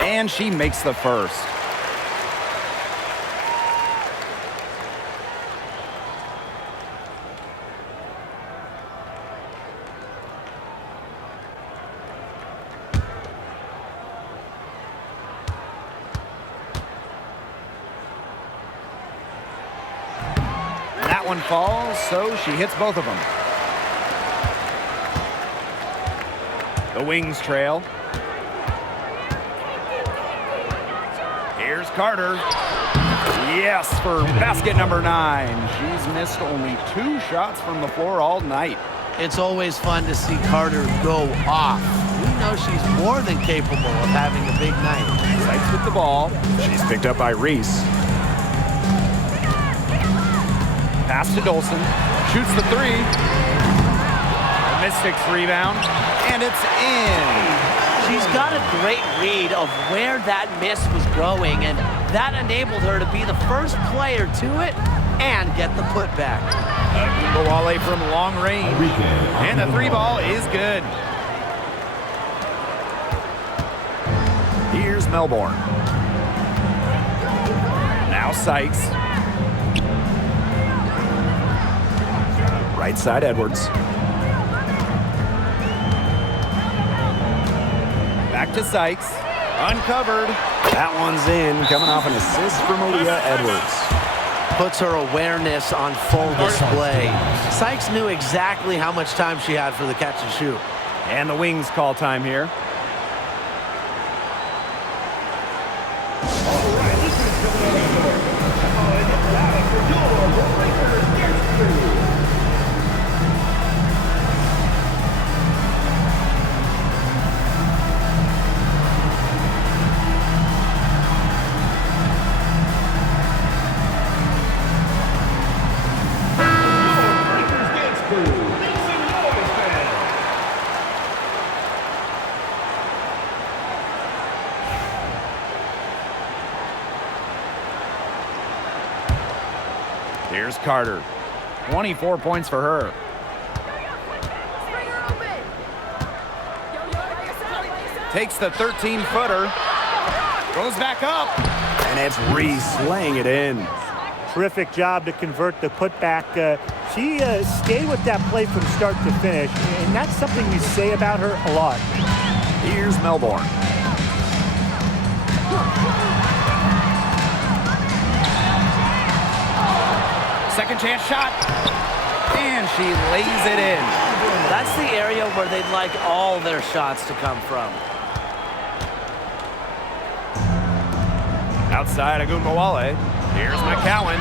And she makes the first. That one falls, so she hits both of them. The Wings trail. Here's Carter. Yes, for basket number 9. She's missed only 2 shots from the floor all night. It's always fun to see Carter go off. We know she's more than capable of having a big night. Sykes with the ball. She's picked up by Reese. Pass to Dolson. Shoots the 3. The Mystics rebound. And it's in. She's got a great read of where that miss was going, and that enabled her to be the first player to it and get the putback. Mbawale from long range. And the 3 ball is good. Here's Melbourne. Now Sykes. Right side, Edwards. Back to Sykes. Uncovered. That one's in, coming off an assist from Aaliyah Edwards. Puts her awareness on full display. Sykes knew exactly how much time she had for the catch and shoot. And the Wings call time here. Here's Carter. 24 points for her. Takes the 13-footer. Goes back up. And it's Reese laying it in. Terrific job to convert the putback. She stayed with that play from start to finish, and that's something we say about her a lot. Here's Melbourne. Second chance shot. And she lays it in. That's the area where they'd like all their shots to come from. Outside Agumbawale. Here's McCowan.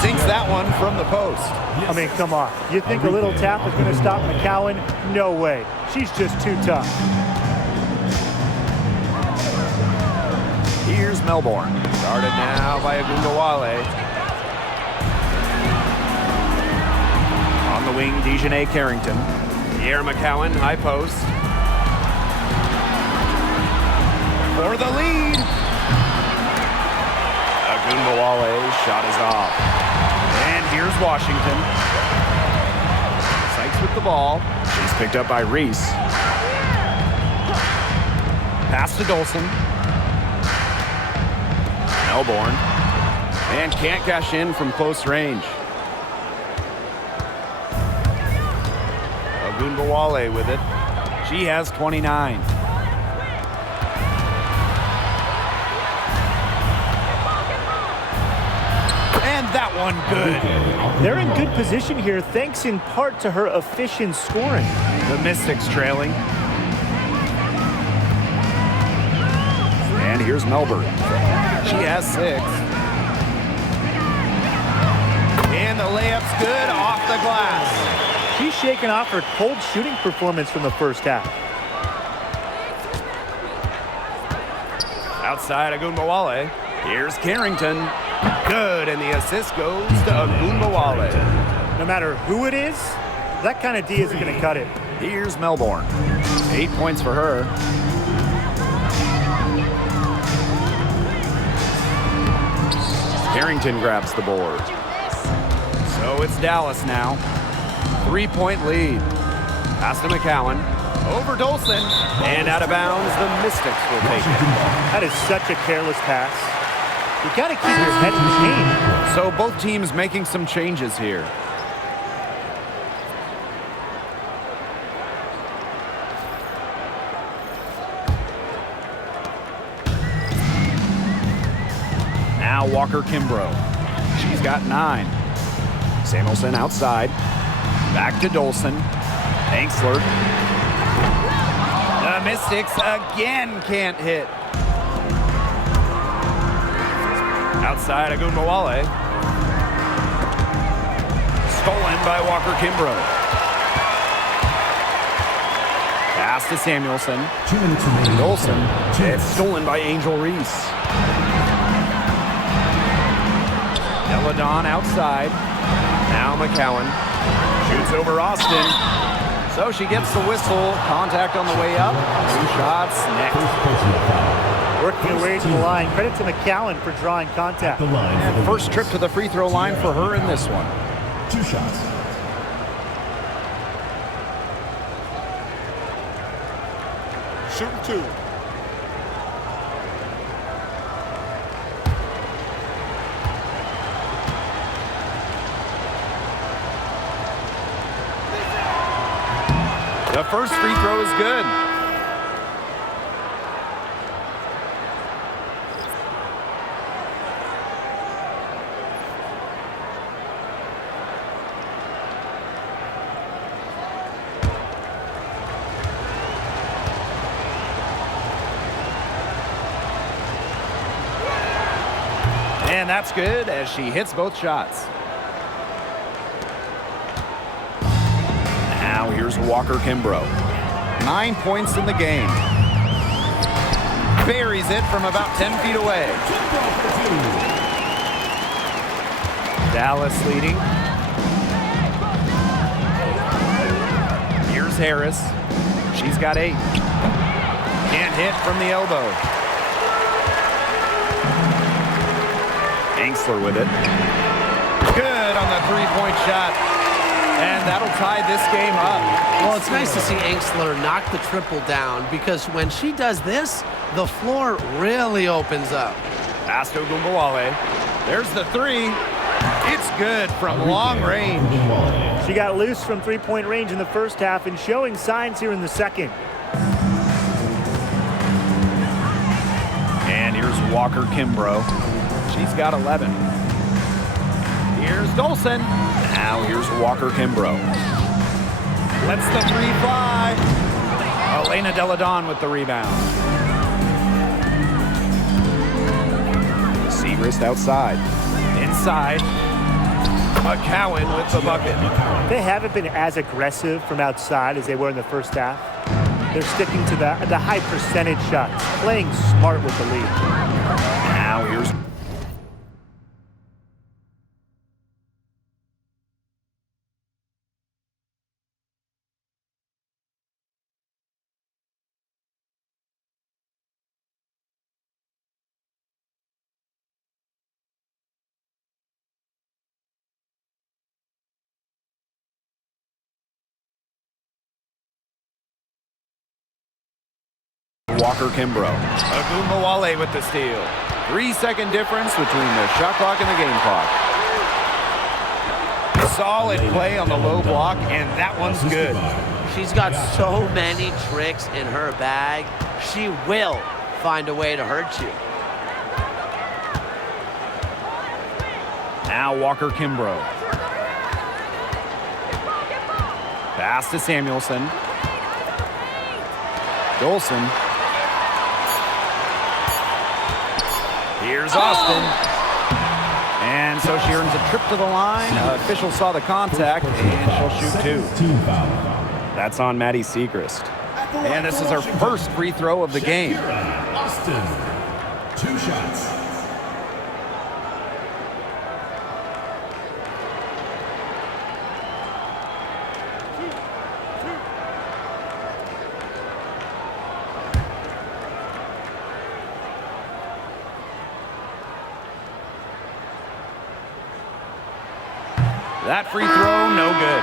Sinks that one from the post. I mean, come on. You think a little tap is going to stop McCowan? No way. She's just too tough. Here's Melbourne. Started now by Agumbawale. On the wing, Dejanay Carrington. Pierre McCowan, high post. For the lead. Agumbawale, shot is off. And here's Washington. Sykes with the ball. She's picked up by Reese. Pass to Dolson. Melbourne. And can't cash in from close range. Agumbawale with it. She has 29. that one good. They're in good position here, thanks in part to her efficient scoring. The Mystics trailing. And here's Melbourne. She has 6. And the layup's good off the glass. She's shaking off her cold shooting performance from the first half. Outside Agunbowale. Here's Carrington. Good, and the assist goes to Agunbowale. No matter who it is, that kind of D isn't going to cut it. Here's Melbourne. 8 points for her. Carrington grabs the board. So it's Dallas now. 3-point lead. Pass to McCowan. Over Dolson. And out of bounds, the Mystics will take it. That is such a careless pass. You got to keep your head in the game. So both teams making some changes here. Now Walker Kimbrough. She's got 9. Samuelson outside. Back to Dolson. Angsler. The Mystics again can't hit. Outside Agunbowale. Stolen by Walker Kimbrough. Pass to Samuelson. 2 minutes remaining. Dolson. It's stolen by Angel Reese. Deladon outside. Now McCowan. Shoots over Austin. So she gets the whistle. Contact on the way up. 2 shots next. Working away to the line. Credit to McCowan for drawing contact. The line for And the first trip to the free throw line for her in this one. 2 shots. Shooting 2. The first free throw is good. And that's good as she hits both shots. Now here's Walker Kimbrough. 9 points in the game. Buries it from about 10 feet away. Dallas leading. Here's Harris. She's got 8. Can't hit from the elbow. Angsler with it. Good on the 3-point shot. And that'll tie this game up. Well, it's nice to see Angsler knock the triple down because when she does this, the floor really opens up. Pass to Agunbowale. There's the 3. It's good from long range. She got loose from 3-point range in the first half and showing signs here in the second. And here's Walker Kimbrough. She's got 11. Here's Dolson. Now here's Walker Kimbrough. Lets the 3 fly. Elena Deladon with the rebound. Segrist outside. Inside. McCowan with the bucket. They haven't been as aggressive from outside as they were in the first half. They're sticking to the high percentage shots, playing smart with the lead. Now here's Walker Kimbrough. Agunbowale with the steal. 3-second difference between the shot clock and the game clock. Solid play on the low block, and that one's good. She's got so many tricks in her bag. She will find a way to hurt you. Now Walker Kimbrough. Pass to Samuelson. Dolson. Here's Austin. And so she earns a trip to the line. Official saw the contact, and she'll shoot two. Team foul. That's on Maddie Segrist. And this is her first free throw of the game. Shakira Austin. 2 shots. That free throw, no good.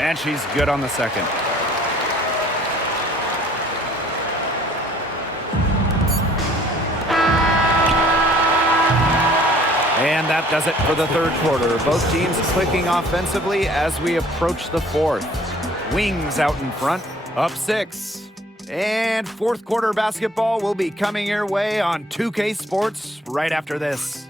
And she's good on the second. And that does it for the third quarter. Both teams clicking offensively as we approach the fourth. Wings out in front, up 6. And fourth quarter basketball will be coming your way on 2K Sports right after this.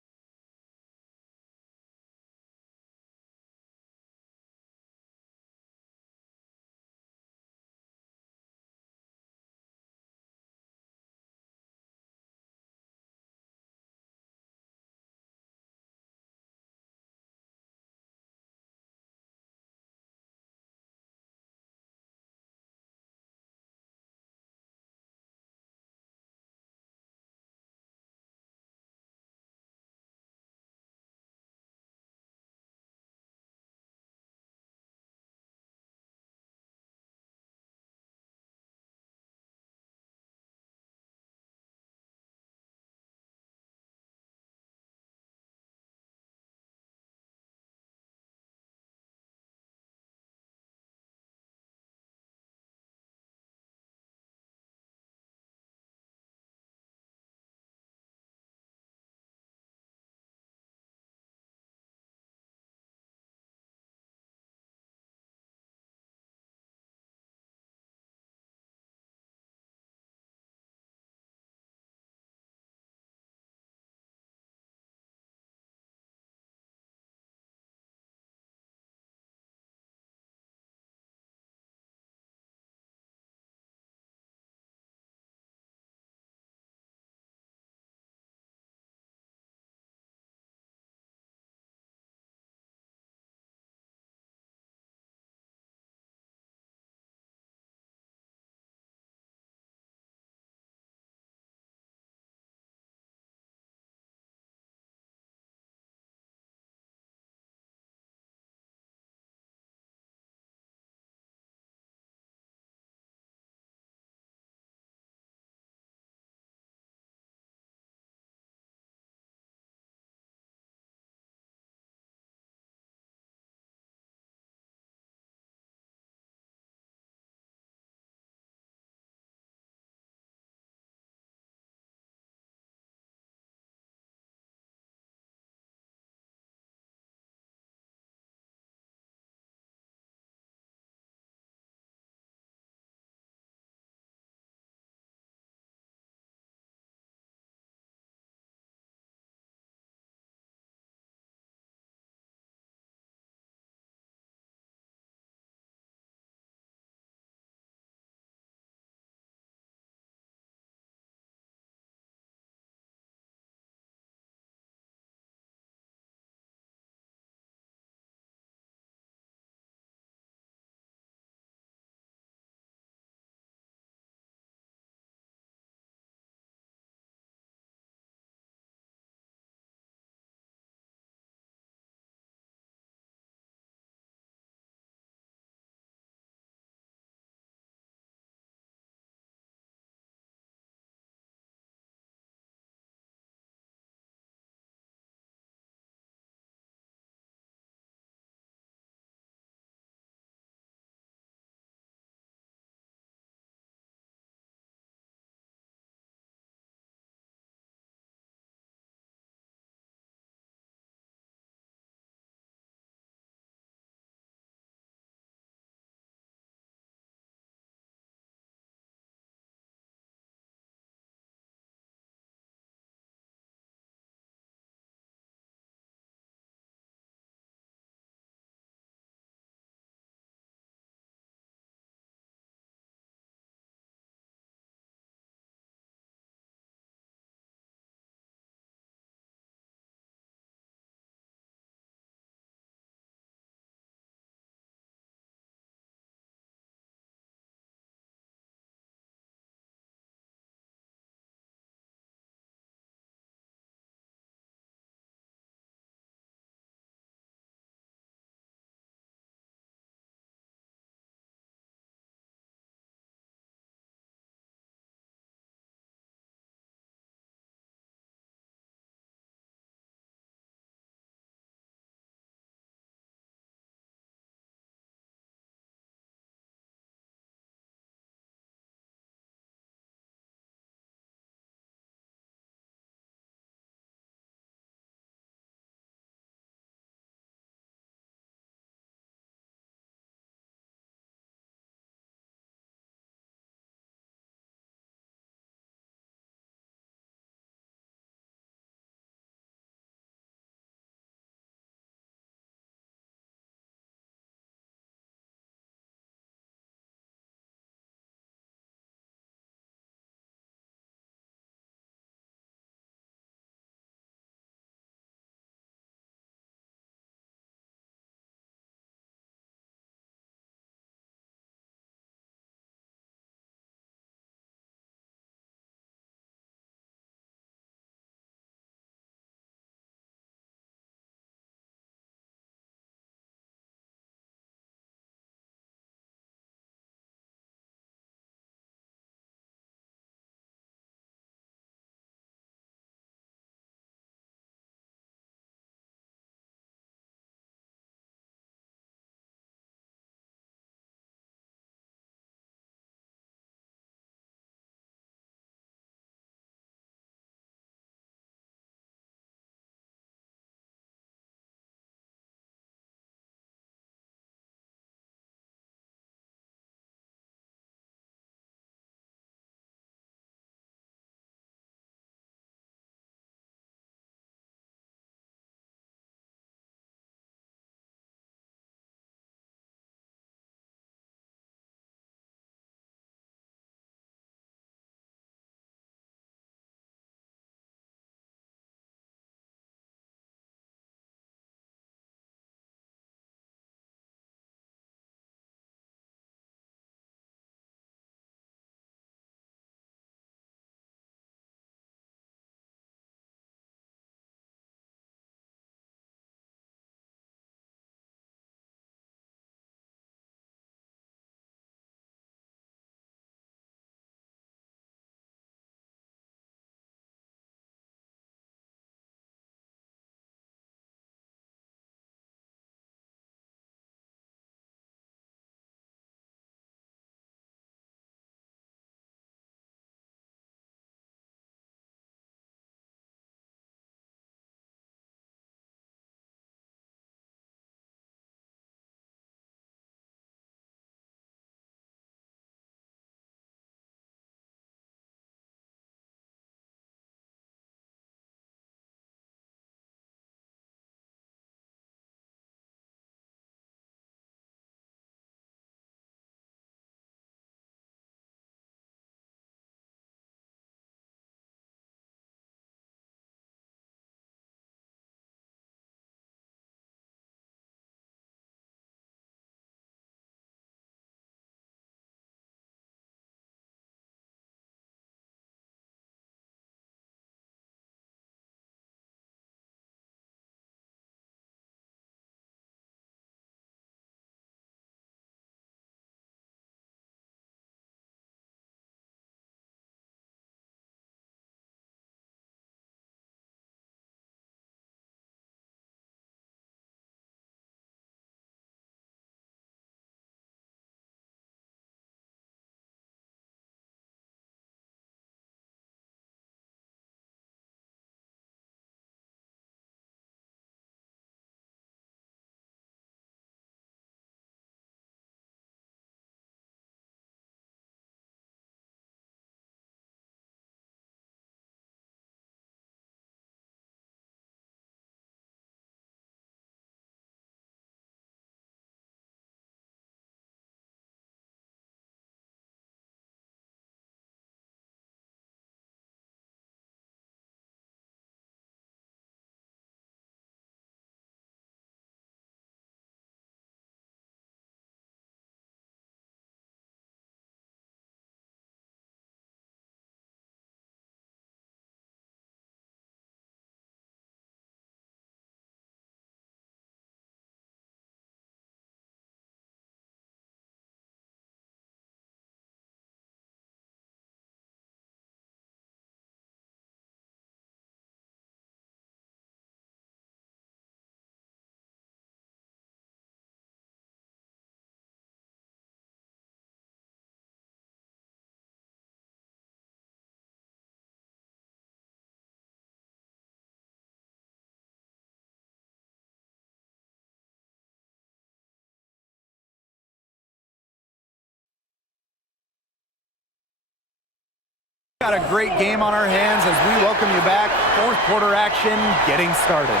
Got a great game on our hands as we welcome you back. Fourth quarter action getting started.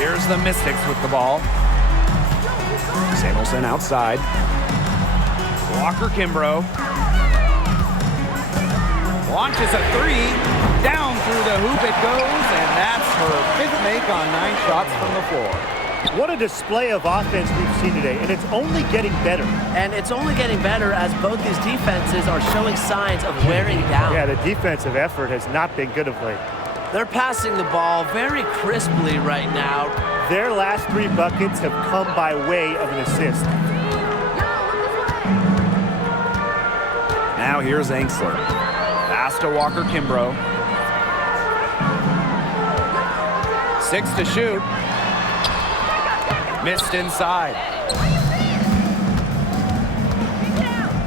Here's the Mystics with the ball. Samuelson outside. Walker Kimbrough. Launches a three. Down through the hoop it goes, and that's her 5th make on 9 shots from the floor. What a display of offense we've seen today, and it's only getting better. And it's only getting better as both these defenses are showing signs of wearing down. Yeah, the defensive effort has not been good of late. They're passing the ball very crisply right now. Their last 3 buckets have come by way of an assist. Now here's Angsler. Pass to Walker Kimbrough. 6 to shoot. Missed inside.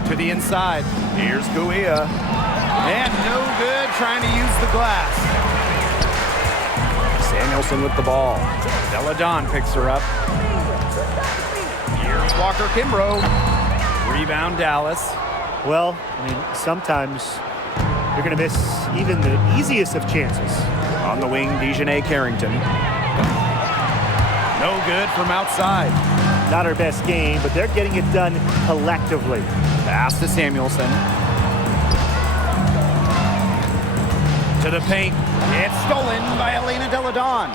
To the inside. Here's Guia. And no good trying to use the glass. Samuelson with the ball. Deladon picks her up. Here's Walker Kimbrough. Rebound Dallas. Well, I mean, sometimes you're going to miss even the easiest of chances. On the wing, Dejanay Carrington. No good from outside. Not her best game, but they're getting it done collectively. Pass to Samuelson. To the paint. It's stolen by Elena Deladon.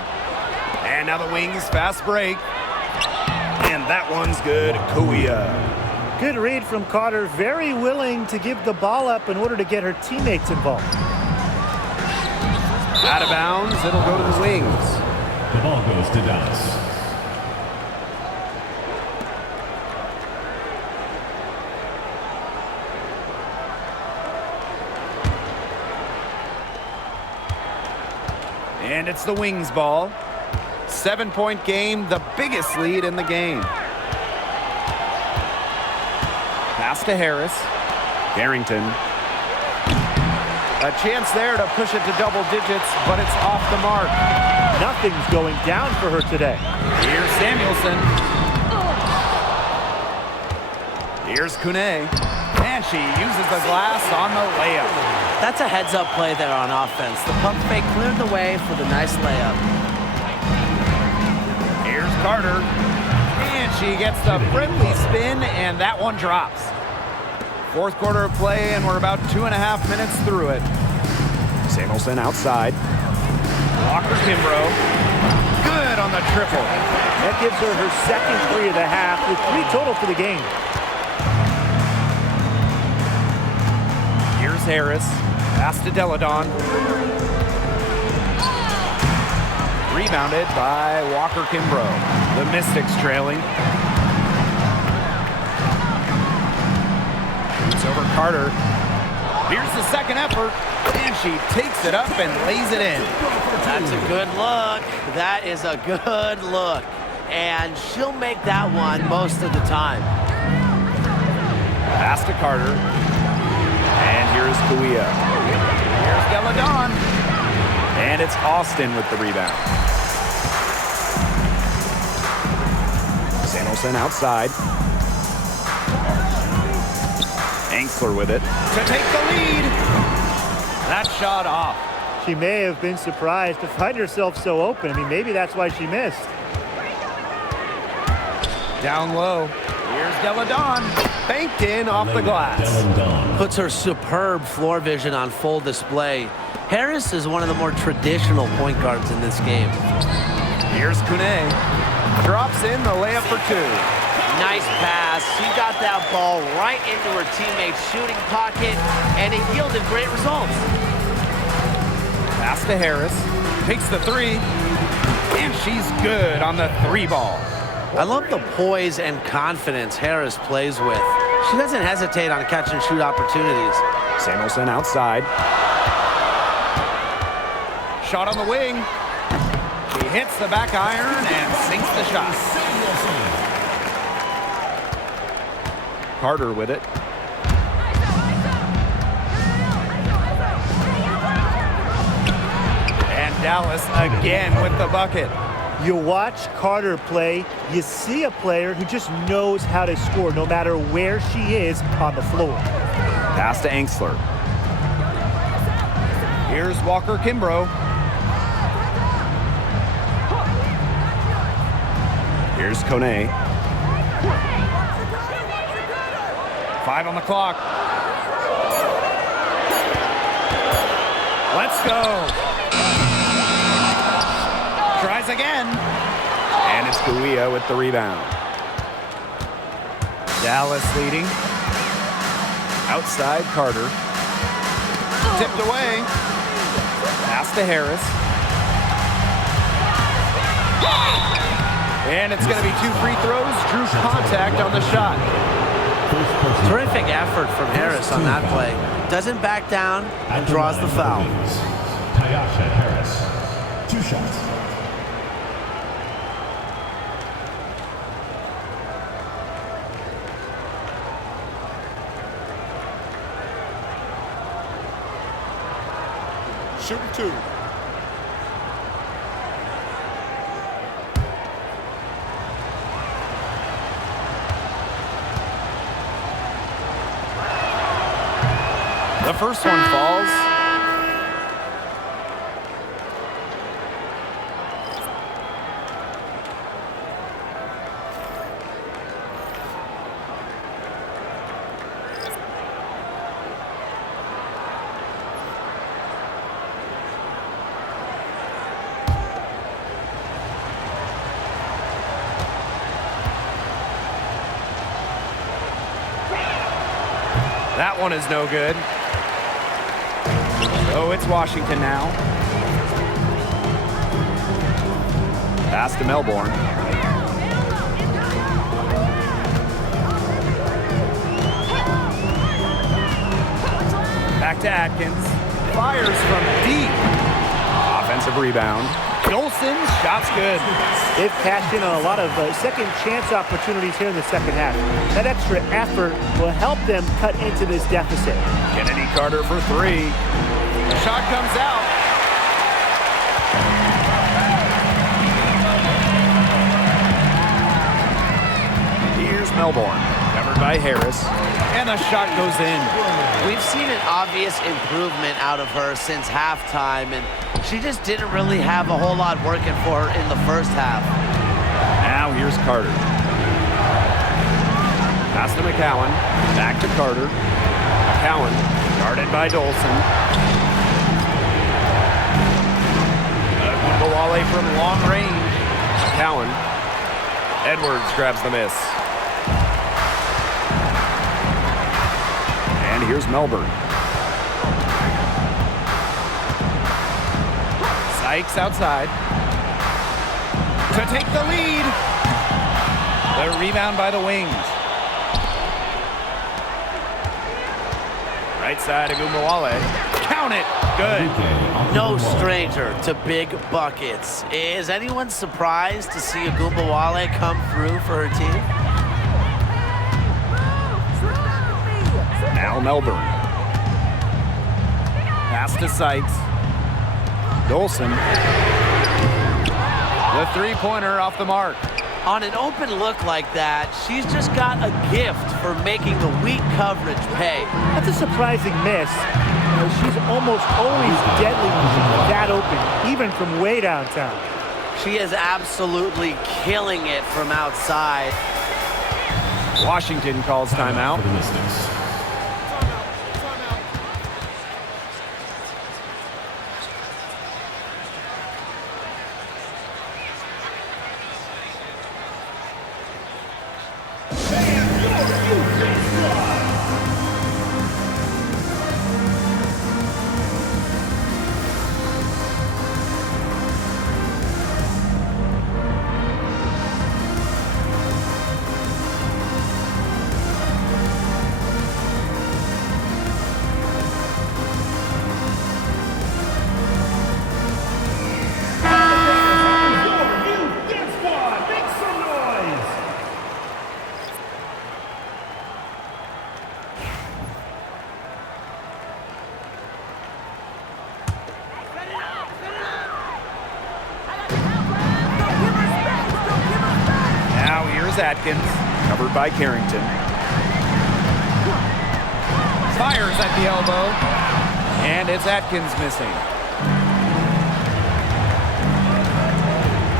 And now the wings, fast break. And that one's good. Kuia. Good read from Carter. Very willing to give the ball up in order to get her teammates involved. Out of bounds. It'll go to the wings. The ball goes to Dallas. And it's the Wings ball. 7-point game, the biggest lead in the game. Pass to Harris. Carrington. A chance there to push it to double digits, but it's off the mark. Nothing's going down for her today. Here's Samuelson. Here's Kune. And she uses the glass on the layup. That's a heads-up play there on offense. The pump fake cleared the way for the nice layup. Here's Carter. And she gets the friendly spin, and that one drops. Fourth quarter of play, and we're about 2.5 minutes through it. Samuelson outside. Walker Kimbrough. Good on the triple. That gives her her second 3 of the half with 3 total for the game. Here's Harris. Pass to Deladon. Rebounded by Walker Kimbrough. The Mystics trailing. It's over Carter. Here's the second effort. And she takes it up and lays it in. That's a good look. That is a good look. And she'll make that one most of the time. Pass to Carter. And here's Kuia. Here's Deladon. And it's Austin with the rebound. Samuelson outside. Angsler with it. To take the lead. That shot off. She may have been surprised to find herself so open. I mean, maybe that's why she missed. Down low. Here's Deladon. Banked in off the glass. Deladon. Puts her superb floor vision on full display. Harris is one of the more traditional point guards in this game. Here's Kune. Drops in the layup for 2. Nice pass. She got that ball right into her teammate's shooting pocket, and it yielded great results. Pass to Harris. Takes the 3. And she's good on the 3 ball. I love the poise and confidence Harris plays with. She doesn't hesitate on catch and shoot opportunities. Samuelson outside. Shot on the wing. She hits the back iron and sinks the shot. Carter with it. And Dallas again with the bucket. You watch Carter play, you see a player who just knows how to score no matter where she is on the floor. Pass to Angsler. Here's Walker Kimbrough. Here's Kone. 5 on the clock. Let's go. Tries again. And it's Guia with the rebound. Dallas leading. Outside Carter. Tipped away. Pass to Harris. And it's going to be 2 free throws. Drew contact on the shot. Terrific effort from Harris on that play. Doesn't back down and draws the foul. Tyasha Harris, 2 shots. Shooting 2. The first one falls. That one is no good. Oh, it's Washington now. Pass to Melbourne. Back to Atkins. Fires from deep. Offensive rebound. Dolson's shot's good. They've cashed in on a lot of second chance opportunities here in the second half. That extra effort will help them cut into this deficit. Kennedy Carter for 3. Shot comes out. Here's Melbourne, covered by Harris, and the shot goes in. We've seen an obvious improvement out of her since halftime, and she just didn't really have a whole lot working for her in the first half. Now here's Carter. Pass to McCowan, back to Carter. McCowan, guarded by Dolson. Wale from long range. McCowan. Edwards grabs the miss. And here's Melbourne. Sykes outside. To take the lead. The rebound by the wings. Right side, Agumbawale. Count it. Good. No stranger to big buckets. Is anyone surprised to see Agumbawale come through for her team? Now Melbourne. Pass to Sykes. Dolson. The three-pointer off the mark. On an open look like that, she's just got a gift for making the weak coverage pay. That's a surprising miss. She's almost always deadly when she's that open, even from way downtown. She is absolutely killing it from outside. Washington calls timeout. For the Mystics. here's Atkins. Covered by Carrington. Fires at the elbow. And it's Atkins missing.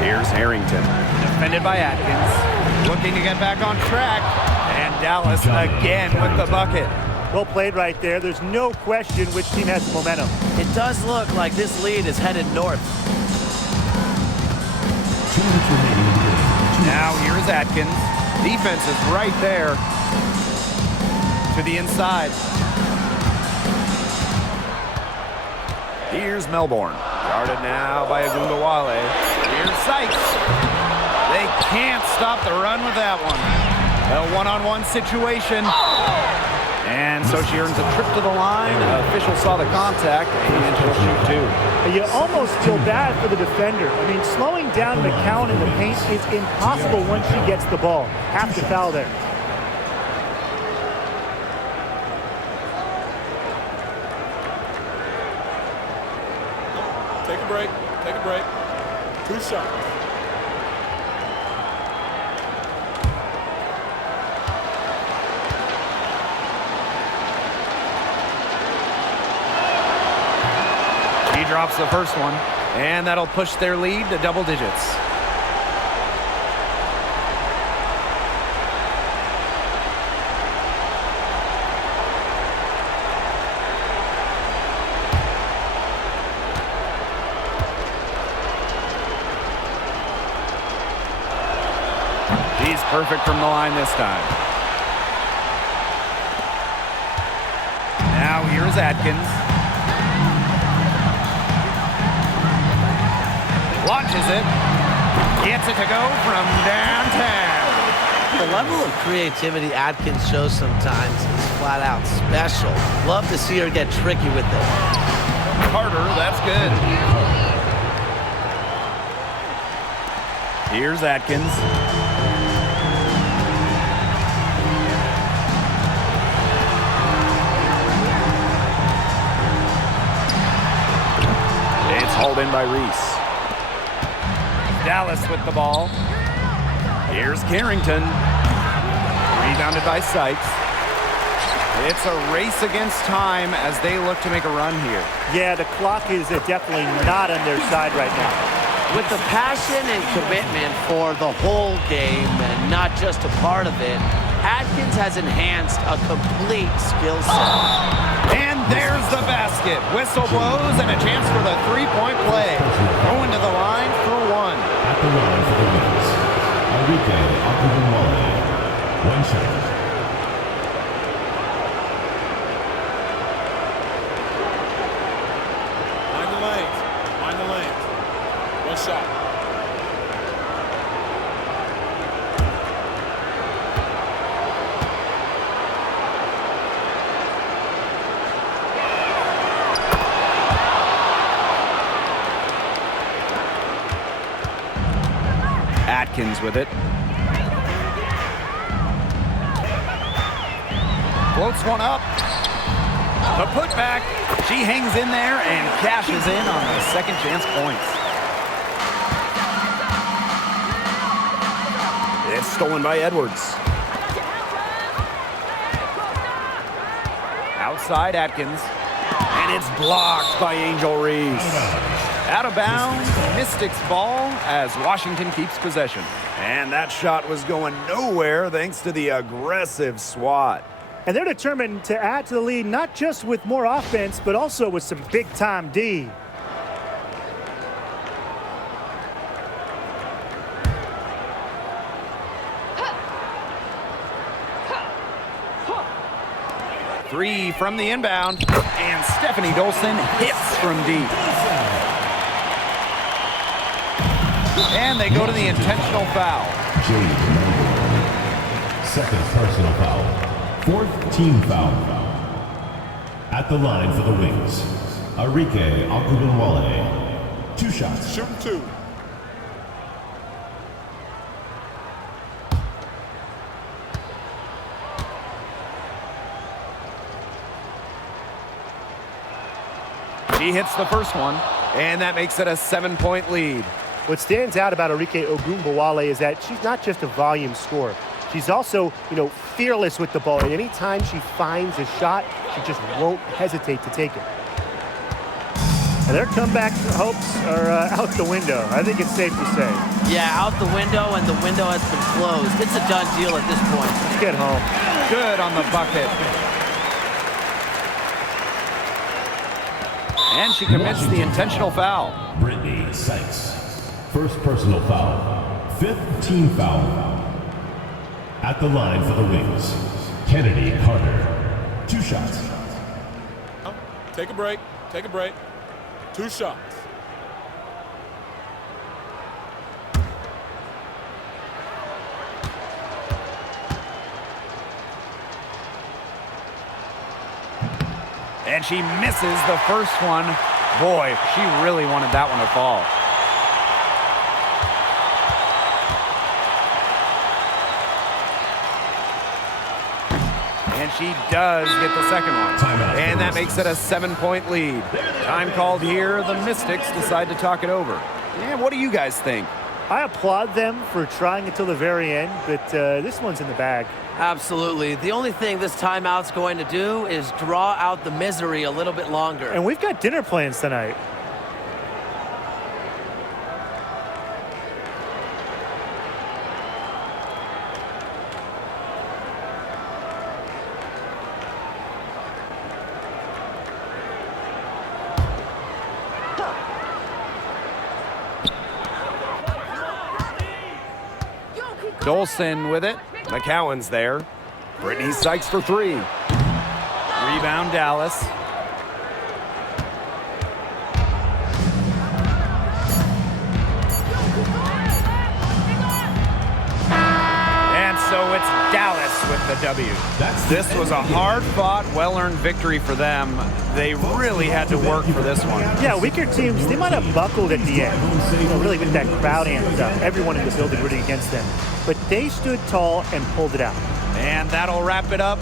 Here's Harrington. Defended by Atkins. Looking to get back on track. And Dallas again with the bucket. Well played right there. There's no question which team has the momentum. It does look like this lead is headed north. 2 minutes remaining in the game. Now here's Atkins. Defense is right there. To the inside. Here's Melbourne. Guarded now by Agundawale. Here's Sykes. They can't stop the run with that one. A one-on-one situation. And so she earns a trip to the line. Official saw the contact, and she'll shoot two. You almost feel bad for the defender. I mean, slowing down McCown in the paint is impossible once she gets the ball. Have to foul there. Take a break. Take a break. 2 shots. She drops the first one, and that'll push their lead to double digits. She's perfect from the line this time. Now here's Atkins. Launches it. Gets it to go from downtown. The level of creativity Atkins shows sometimes is flat out special. Love to see her get tricky with it. Carter, that's good. Here's Atkins. It's hauled in by Reese. Dallas with the ball. Here's Carrington. Rebounded by Sykes. It's a race against time as they look to make a run here. Yeah, the clock is definitely not on their side right now. With the passion and commitment for the whole game and not just a part of it, Atkins has enhanced a complete skill set. And there's the basket. Whistle blows and a chance for the three-point play. Going to the line for one. At the line for the Wings, Enrique Akubuwale. 1 shot. Mind the lanes. Mind the lanes. 1 shot. Atkins with it. Floats one up. The putback. She hangs in there and cashes in on the second chance points. It's stolen by Edwards. Outside Atkins. And it's blocked by Angel Reese. Out of bounds, Mystics ball as Washington keeps possession. And that shot was going nowhere thanks to the aggressive swat. And they're determined to add to the lead, not just with more offense, but also with some big-time D. Three from the inbound, and Stephanie Dolson hits from deep. And they go to the intentional foul. Jade Melbourne. Second personal foul. 4th team foul. At the line for the Wings, Enrique Akubuwale. 2 shots. Shooting 2. She hits the first one, and that makes it a 7-point lead. What stands out about Arike Ogunbowale is that she's not just a volume scorer. She's also, fearless with the ball. And anytime she finds a shot, she just won't hesitate to take it. And their comeback hopes are out the window. I think it's safe to say. Yeah, out the window, and the window has been closed. It's a done deal at this point. Let's get home. Good on the bucket. And she commits the intentional foul. Brittany Sykes. First personal foul. 5th team foul. At the line for the Wings, Kennedy Carter. 2 shots. Take a break. Take a break. 2 shots. And she misses the first one. Boy, she really wanted that one to fall. And she does get the second one. And that makes it a 7-point lead. Time called here. The Mystics decide to talk it over. And what do you guys think? I applaud them for trying until the very end, but this one's in the bag. Absolutely. The only thing this timeout's going to do is draw out the misery a little bit longer. And we've got dinner plans tonight. Dolson with it. McCowan's there. Brittany Sykes for 3. Rebound, Dallas. And so it's Dallas with the W. This was a hard-fought, well-earned victory for them. They really had to work for this one. Yeah, weaker teams, they might have buckled at the end. Really with that crowd amped up. Everyone in the building rooting against them. But they stood tall and pulled it out. And that'll wrap it up